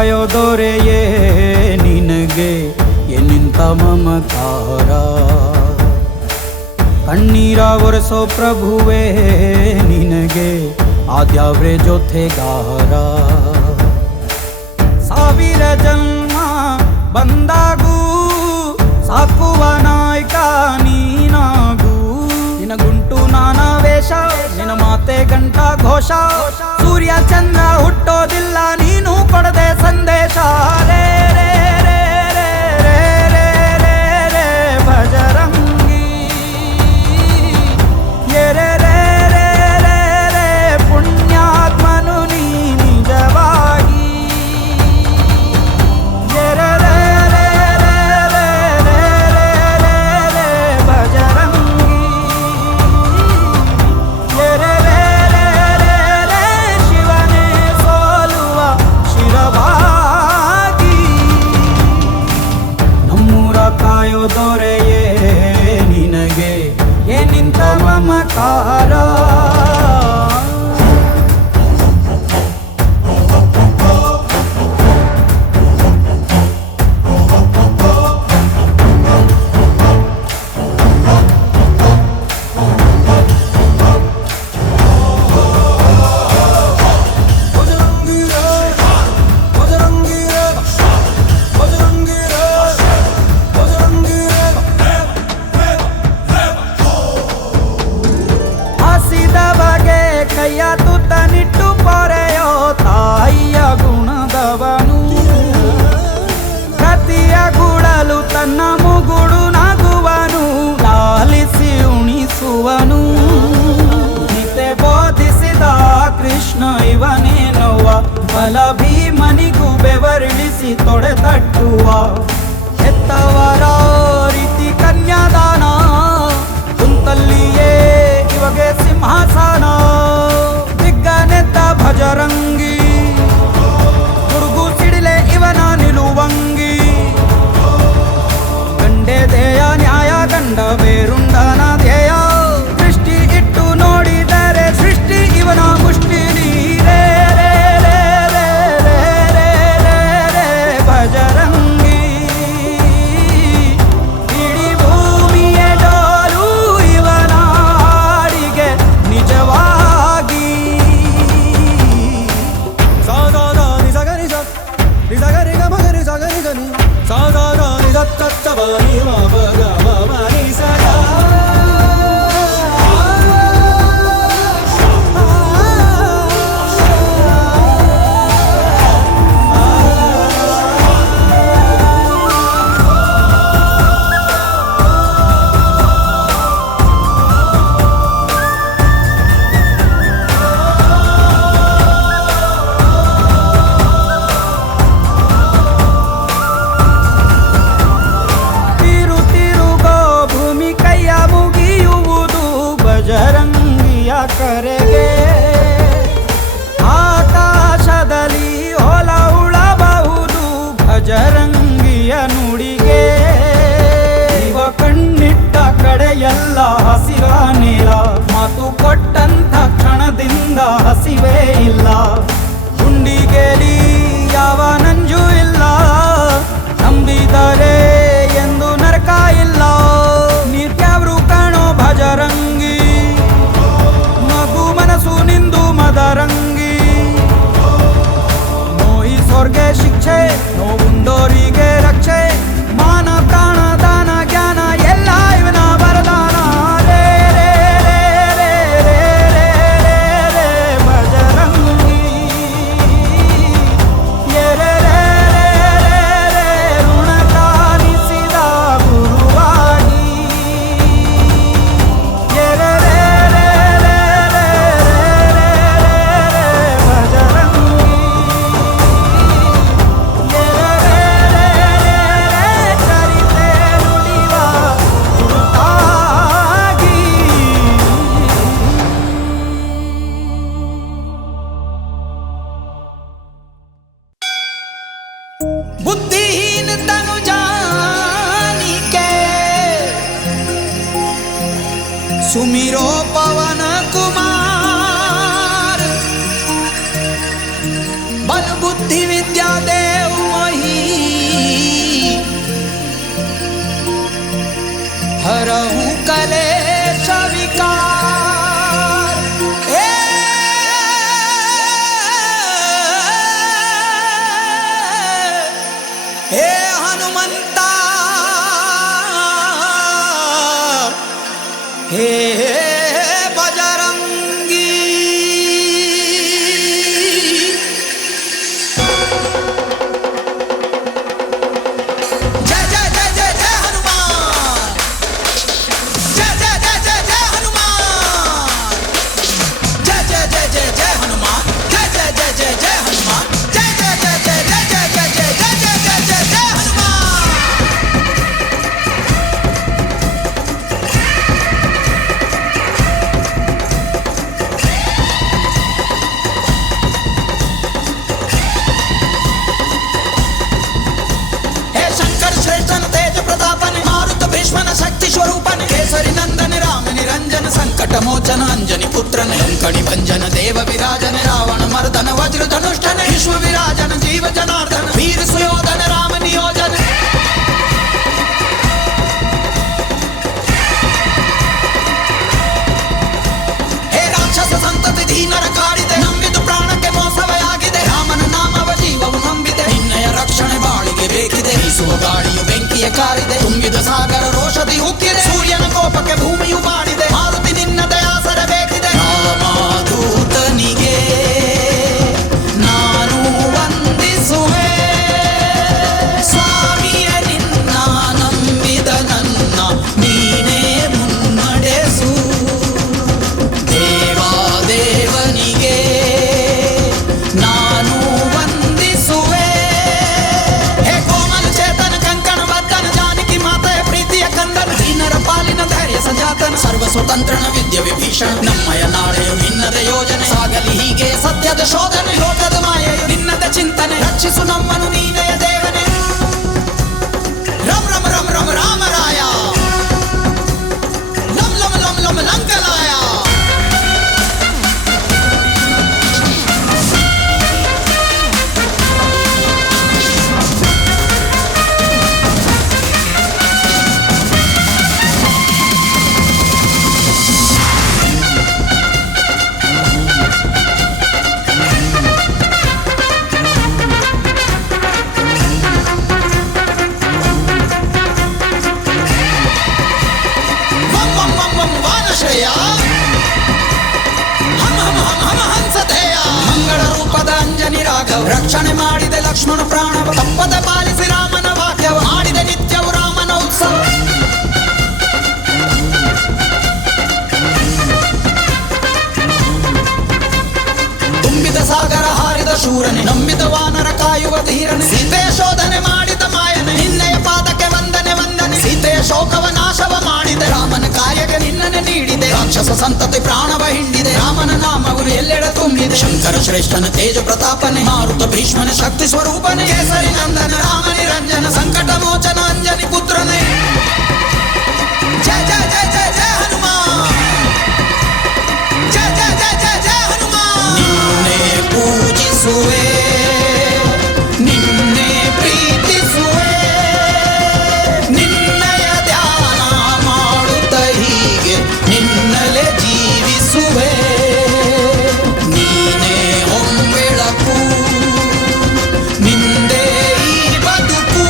ಕಾಯೋ ದೊರೆಯೇ ನಿನಗೆ ಎನ್ನಿಂತ ಮಮಕಾರ, ಕಣ್ಣೀರ ಒರೆಸೋ ಪ್ರಭುವೇ ನಿನಗೆ ಆದ್ಯಾವ್ರೆ ಜೊತೆಗಾರ. ಸಾವಿರ ಜನ್ಮ ಬಂದಾಗೂ ಸಾಕುವ ನಾಯಕ ನೀನಾಗೂ, ನಿನಗುಂಟು ನಾನಾ ವೇಷ ನಿನ ಮಾತೆ ಗಂಟ ಘೋಷ, ಸೂರ್ಯ ಚಂದ್ರ ಹುಟ್ಟೋದಿಲ್ಲ ನೀನು ಕೊಡದೆ ಸಂದೇಶ. ರೇ ರೇ ರೇ ರೇ ರೇ ರೇ ರೇ ರೇ ಭಜರಂಗಿ, ರೇ ರೇ ರೇ ರೇ ರೇ ಪುಣ್ಯಾತ್ಮನು ನೀ ನಿಜವಾಗಿ. ರೇ ರೇ ರೇ ರೇ ರೇ ರೇ ರೇ ರೇ ಭಜರಂಗಿ, ರೇ ರೇ ರೇ ರೇ ರೇ ಶಿವನೇ ಸೋಲುವ ಶಿರವಾಗಿ. ನಮ್ಮೂರ ಕಾಯೋ ದೊರೆಯೇ ನಿನಗೆ ಏನಿಂತ ಮಮಕಾರ. ಹಸಿದವಗೆ ಕೈಯ ತುತ್ತನಿಟ್ಟು ಪೊರೆಯೋ ತಾಯಿಯ ಗುಣದವನು, ಕತಿಯ ಗುಡಲು ತನ್ನ ಮುಗುಡು ನಗುವನು, ಲಾಲಿಸಿ ಉಣಿಸುವನು. ಗೀತೆ ಬೋಧಿಸಿದ ಕೃಷ್ಣ ಇವನೇನೋವ, ಬಲ ಭೀಮನಿಗೂ ಬೆವರಿಳಿಸಿ ತೊಡೆ ತಟ್ಟುವ. ಹೆತ್ತವರ ರೀತಿ ಕನ್ಯಾದಾನ, ಕುಂತಲ್ಲಿಯೇ ಇವಾಗೆ ಸಿಂಹಾಸನ. ದಿಗ್ಗನೆದ್ದ ಭಜರಂಗಿ, ಗುಡುಗು ಸಿಡಿಲೆ ಇವನ ನಿಲುವಂಗಿ. ಗಂಡೆ ದೇಯ ನ್ಯಾಯ ಗಂಡ ಬೇರುಂಡನ ಧ್ಯೇಯ, ದೃಷ್ಟಿ ಇಟ್ಟು ನೋಡಿದರೆ ಸೃಷ್ಟಿ ಇವನ ಮುಷ್ಟಿ. ರೇ ರೇ ರೇ ರೇ ರೇ ರೇ ರೇ ರೇ ಭಜರಂಗಿ, ಇಡೀ ಭೂಮಿಯ ಡೋಲು ಇವನ ಹಾಡಿಗೆ ನಿಜವಾಗಿ. ಸಾದಾದ ನಿಸಗರಿ ಸ ನಿಸಗರಿ ಗ ಮಗರಿ ಸಗರಿ ಗನಿ, ಸಾದಾದ ನಿಸ ತತ್ತ ಬನಿ ಮ ಬಗ ಮ ಮನಿ ಸಗ. ತಿರು ತಿರುಗೋ ಭೂಮಿ ಕೈಯ ಮುಗಿಯುವುದು ಭಜರಂಗಿಯ ಕರೆಗೆ. ಆಕಾಶದಲ್ಲಿ ಹೊಲ ಉಳಬಹುದು ಭಜರಂಗಿಯ ನುಡಿಗೆ. ಇವ ಕಣ್ಣಿಟ್ಟ ಕಡೆಯೆಲ್ಲ ಹಸಿರ ನೀಲ, ಮಾತು ಕೊಟ್ಟಂತ ಕ್ಷಣದಿಂದ ಹಸಿವೇ ಇಲ್ಲ. ಗುಂಡಿಗೆಲಿ ಯಾವ ನಂಜು ಇಲ್ಲ, ನಂಬಿದರೆ ಎಂದು ನರಕ ಇಲ್ಲ. ನಿತ್ಯವ್ರು ಕಾಣೋ ಭಜರಂಗಿ, ಮಗು ಮನಸ್ಸು ನಿಂದು ಮದರಂಗಿ. ನೋಯಿಸೋರ್ಗೆ ಶಿಕ್ಷೆ, ನೋವುಂಡೋರಿಗೆ ರಕ್ಷೆ, ಮಾನ ಪ್ರಾಣ ದಾನ ಜ್ಞಾನ ಎಲ್ಲ ಇವನ ವರದಾನ. ರೇ ರೇ ರೇ ರೇ ರೇ ರೇ ರೇ ರೇ ಭಜರಂಗಿ, ರೇ ರೇ ರೇ ರೇ ರೇ ಋಣ ಕಾಣಿಸಿದ ಗುರುವಾಗಿ. ರೇ ರೇ ರೇ ರೇ ರೇ ರೇ ರೇ ರೇ ಭಜರಂಗಿ, ರೇ ರೇ ರೇ ರೇ ರೇ ಚರಿತೆ ನುಡಿವ ಗುರುತಾಗಿ. बुद्धिहीन तनु जानी के, सुमिरो पवन कुमार। बल बुद्धि विद्या दे हरहु कलेश विकार हे हनुमंता हे बजरंगी जय जय जय जय जय हनुमान जय जय जय जय जय हनुमान जय जय जय जय जय हनुमान जय जय जय जय जय हनुमान जय जय जय जय जय जय जय जय जय जय जय जय जय हनुमान हे शंकर श्रेष्ठन तेज प्रतापन मारुत भीष्मन शक्ति स्वरूपन केसरी नंदन राम निरंजन संकट मोचन अंजनी पुत्रन लंकणि भंजन देव विराजन रावण मर्दन वज्र धनुष्ठन विश्व विराजन जीव जनार्दन वीर सुयोधन राम नियोजन हे राक्षस संतति दीनर काಡಿದೆ ನಂಬಿದು ಪ್ರಾಣಕ್ಕೆ ಮೋಸವಯಾಗಿದೆ ರಾಮನ ನಾಮವ ಜೀವವು ನಂಬಿದೆ ನಿನ್ನಯ ರಕ್ಷಣೆ ಬಾಳಿಗೆ ಬೇಕಿದೆ ಬೀಸುವ ಗಾಳಿಯು ಬೆಂಕಿಯ ಕಾರಿದೆ ತುಂಬಿದ ಸಾಗರ ರೋಷದಿ ಉಕ್ಕಿದೆ ಸೂರ್ಯನ ಕೋಪಕ್ಕೆ ಭೂಮಿಯು ಬಾಡಿದೆ ಮಾರುತಿ ನಿನ್ನ ದಯಾಸರ ಬೇಕಿದೆ ರಾಮದೂತನಿಗೆ ನಾನು ವಂದಿಸುವೆ ಸ್ವಾಮಿಯ ನಿನ್ನ ನಂಬಿದ ನನ್ನ ನೀನೇ ಮುನ್ನಡೆಸು ದೇವಾದೇವನಿಗೆ ನಾನು ವಂದಿಸುವೆ ಹೇ ಕೋಮಲ ಚೇತನ ಕಂಕಣ ಬದ್ದನ ಜಾನಕಿ ಮಾತೆಯ ಪ್ರೀತಿಯ ಕಂದನ ದೀನರ ಪಾಲಿನ ಧೈರ್ಯ ಸಂಜಾತನ ಸರ್ವ ಸ್ವತಂತ್ರನ ವಿದ್ಯ ವಿಭೀಷಣ ನಮ್ಮಯ ನಾಳೆಯು ನಿನ್ನದ ಯೋಜನೆ ಸಾಗಲಿ ಹೀಗೆ ಸತ್ಯದ ಶೋಧನೆ ಲೋಕದ ಮಾಯೆಯು ನಿನ್ನದ ಚಿಂತನೆ ರಕ್ಷಿಸು ನಮ್ಮನು ನೀನೆಯ ದೇವನೇ ರಮ್ ರಮ್ ರಮ್ ರಮ್ ರಾಮರಾಯ ಲಂ ಲಂ ಲಂ ಲಂ ಲಂಕಲಾಯ ವಂ ವಂ ವಂ ವಂ ವಾನಶ್ರೇಯ ಹಮ ಹಮ ಹಮ ಹಮ ಹಂಸಧೇಯ ಮಂಗಳ ರೂಪದ ಅಂಜನಿ ರಾಘವ ರಕ್ಷಣೆ ಮಾಡಿದೆ ಲಕ್ಷ್ಮಣ ಪ್ರಾಣವ ತಪ್ಪದ ಪಾಲಿಸಿ ರಾಮನ ವಾಕ್ಯವ ಮಾಡಿದೆ ನಿತ್ಯವು ರಾಮನ ಉತ್ಸವ ತುಂಬಿದ ಸಾಗರ ಹಾರಿದ ಶೂರನೆ ನಂಬಿದ ವಾನರ ಕಾಯುವ ಧೀರನೆ ಸೀತೆಯ ಶೋಧನೆ ಮಾಡಿದ ಮಾಯನೆ ನಿನ್ನೆಯ ಪಾದಕ್ಕೆ ವಂದನೆ ವಂದನೆ ಸೀತೆಯ ಶೋಕವ ನಾಶವ ಮಾಡಿದೆ ರಾಮನ ಕಾರ್ಯಕ್ಕೆ ನಿನ್ನನೆ ನೀಡಿದೆ ರಾಕ್ಷಸ ಸಂತತಿ ಪ್ರಾಣವ ಹಿಂಡಿದೆ ರಾಮನ ನಾಮವು ಎಲ್ಲೆಡೆ ತುಂಬಿದೆ ಶಂಕರ ಶ್ರೇಷ್ಠನ ತೇಜ ಪ್ರತಾಪನೆ ಮಾರುತ ಭೀಷ್ಮನ ಶಕ್ತಿ ಸ್ವರೂಪನೆ ಕೇಸರಿ ನಂದನ ರಾಮ ನಿರಂಜನ ಸಂಕಟ ಮೋಚನ ಅಂಜನಿ ಪುತ್ರನೇ ಜಯ ಜಯ ಜಯ ಜಯ ಜಯ ಹನುಮಾನ್ ಜಯ ಜಯ ಜಯ ಜಯ ಜಯ ಹನುಮಾನ್ ನಿನ್ನೆ ಪೂಜಿಸುವೆ ನಿನ್ನೆ ಪ್ರೀತಿಸುವೆ ನಿನ್ನಯ ಧ್ಯಾನ ಮಾಡುತ್ತ ಹೀಗೆ ನಿನ್ನಲೆ ಜೀವಿಸುವೆ ನೀನೇ ಹೊಂಬೆಳಕು ನಿಂದೇ ಈ ಬದುಕು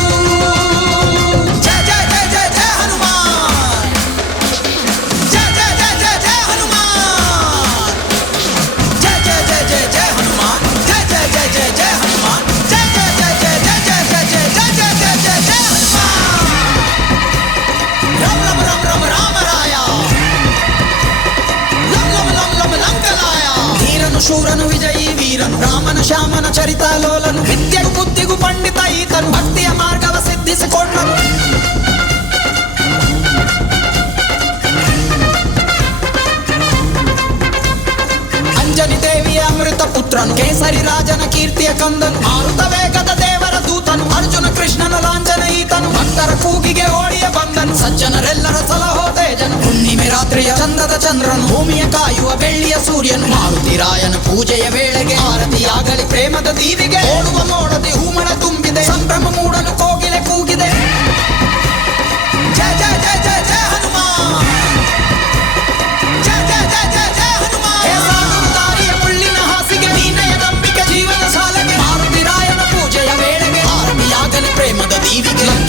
ಜಯ ಜಯ ಜಯ ಜಯ ಜಯ ಹನುಮಾನ್ ಜಯ ಜಯ ಜಯ ಜಯ ಜಯ ಹನುಮಾನ್ ಜಯ ಜಯ ಜಯ ಜಯ ಜಯ ಹನುಮಾನ್ ಜಯ ಜಯ ಜಯ ಜಯ ಜಯ ಹನುಮಾನ್ ಜಯ ಜಯ ಜಯ ಜಯ ಜಯ ಜಯ ಜಯ ಜಯ ಜಯ ಜಯ ಜಯ ಜಯ ಹನುಮಾನ್ ರಮ್ ರಮ್ ರಮ್ ರಮ್ ರಾಮರಾಯ ಲಂ ಲಂ ಲಂ ಲಂ ಲಂಕಲಾಯ ಧೀರನು ಶೂರನು ವಿಜಯೀ ವೀರನು ರಾಮನ ಶ್ಯಾಮನ ಚರಿತಾಲೋಲನು ವಿದ್ಯೆಗೂ ಬುದ್ಧಿಗೂ ಪಂಡಿತ ಈತನು ಭಕ್ತಿಯ ಮಾರ್ಗವ ಸಿದ್ಧಿಸಿಕೊಂಡನು ಅಂಜನಿ ದೇವಿಯ ಅಮೃತ ಪುತ್ರನು ಕೇಸರಿ ರಾಜನ ಕೀರ್ತಿಯ ಕಂದನು ಮಾರುತ ವೇಗದ ದೇವರ ದೂತನು ಅರ್ಜುನ ಕೃಷ್ಣನ ಲಾಂಛನ ಈತನು ಭಕ್ತರ ಕೂಗಿಗೆ ಓಡಿಯ ಬಂದನು ಸಜ್ಜನರೆಲ್ಲರ ಸಲಹೋ ತೇಜನು ಹುಣ್ಣಿಮೆ ರಾತ್ರಿಯ ಚಂದದ ಚಂದ್ರನು ಭೂಮಿಯ ಕಾಯುವ ಬೆಳ್ಳಿಯ ಸೂರ್ಯನು ಮಾರುತಿ ರಾಯನ ಪೂಜೆಯ ವೇಳೆಗೆ ಆರತಿಯಾಗಲಿ ಪ್ರೇಮದ ದೀವಿಗೆ ಓಡುವ ಮೋಡದಿ ಹೂಮಳ ತುಂಬಿದೆ ಸಂಭ್ರಮ ಮೂಡಲು ಕೋಗಿಲೆ ಕೂಗಿದೆ ಜಯ ಜಯ ಜಯ ಜಯ ಜಯ ಹನುಮ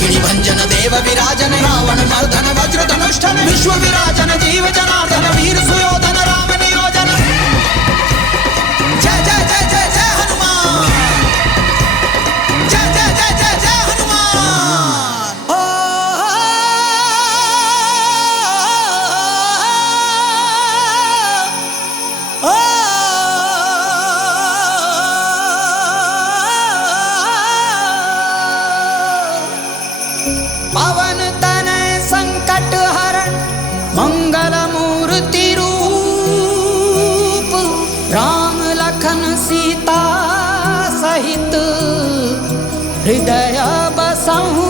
गिणि भंजन देव विराजन रावण मर्दन वज्र धनुष्ठन विश्व विराजन जीव जनार्दन वीर सुयोधन राम नियोजन जय जय जय जय जय हनुमान जय जय जय जय जय हनुमान पवन तनय संकट हरण मंगल मूर्ति रूप राम लखन सीता सहित हृदय बसहु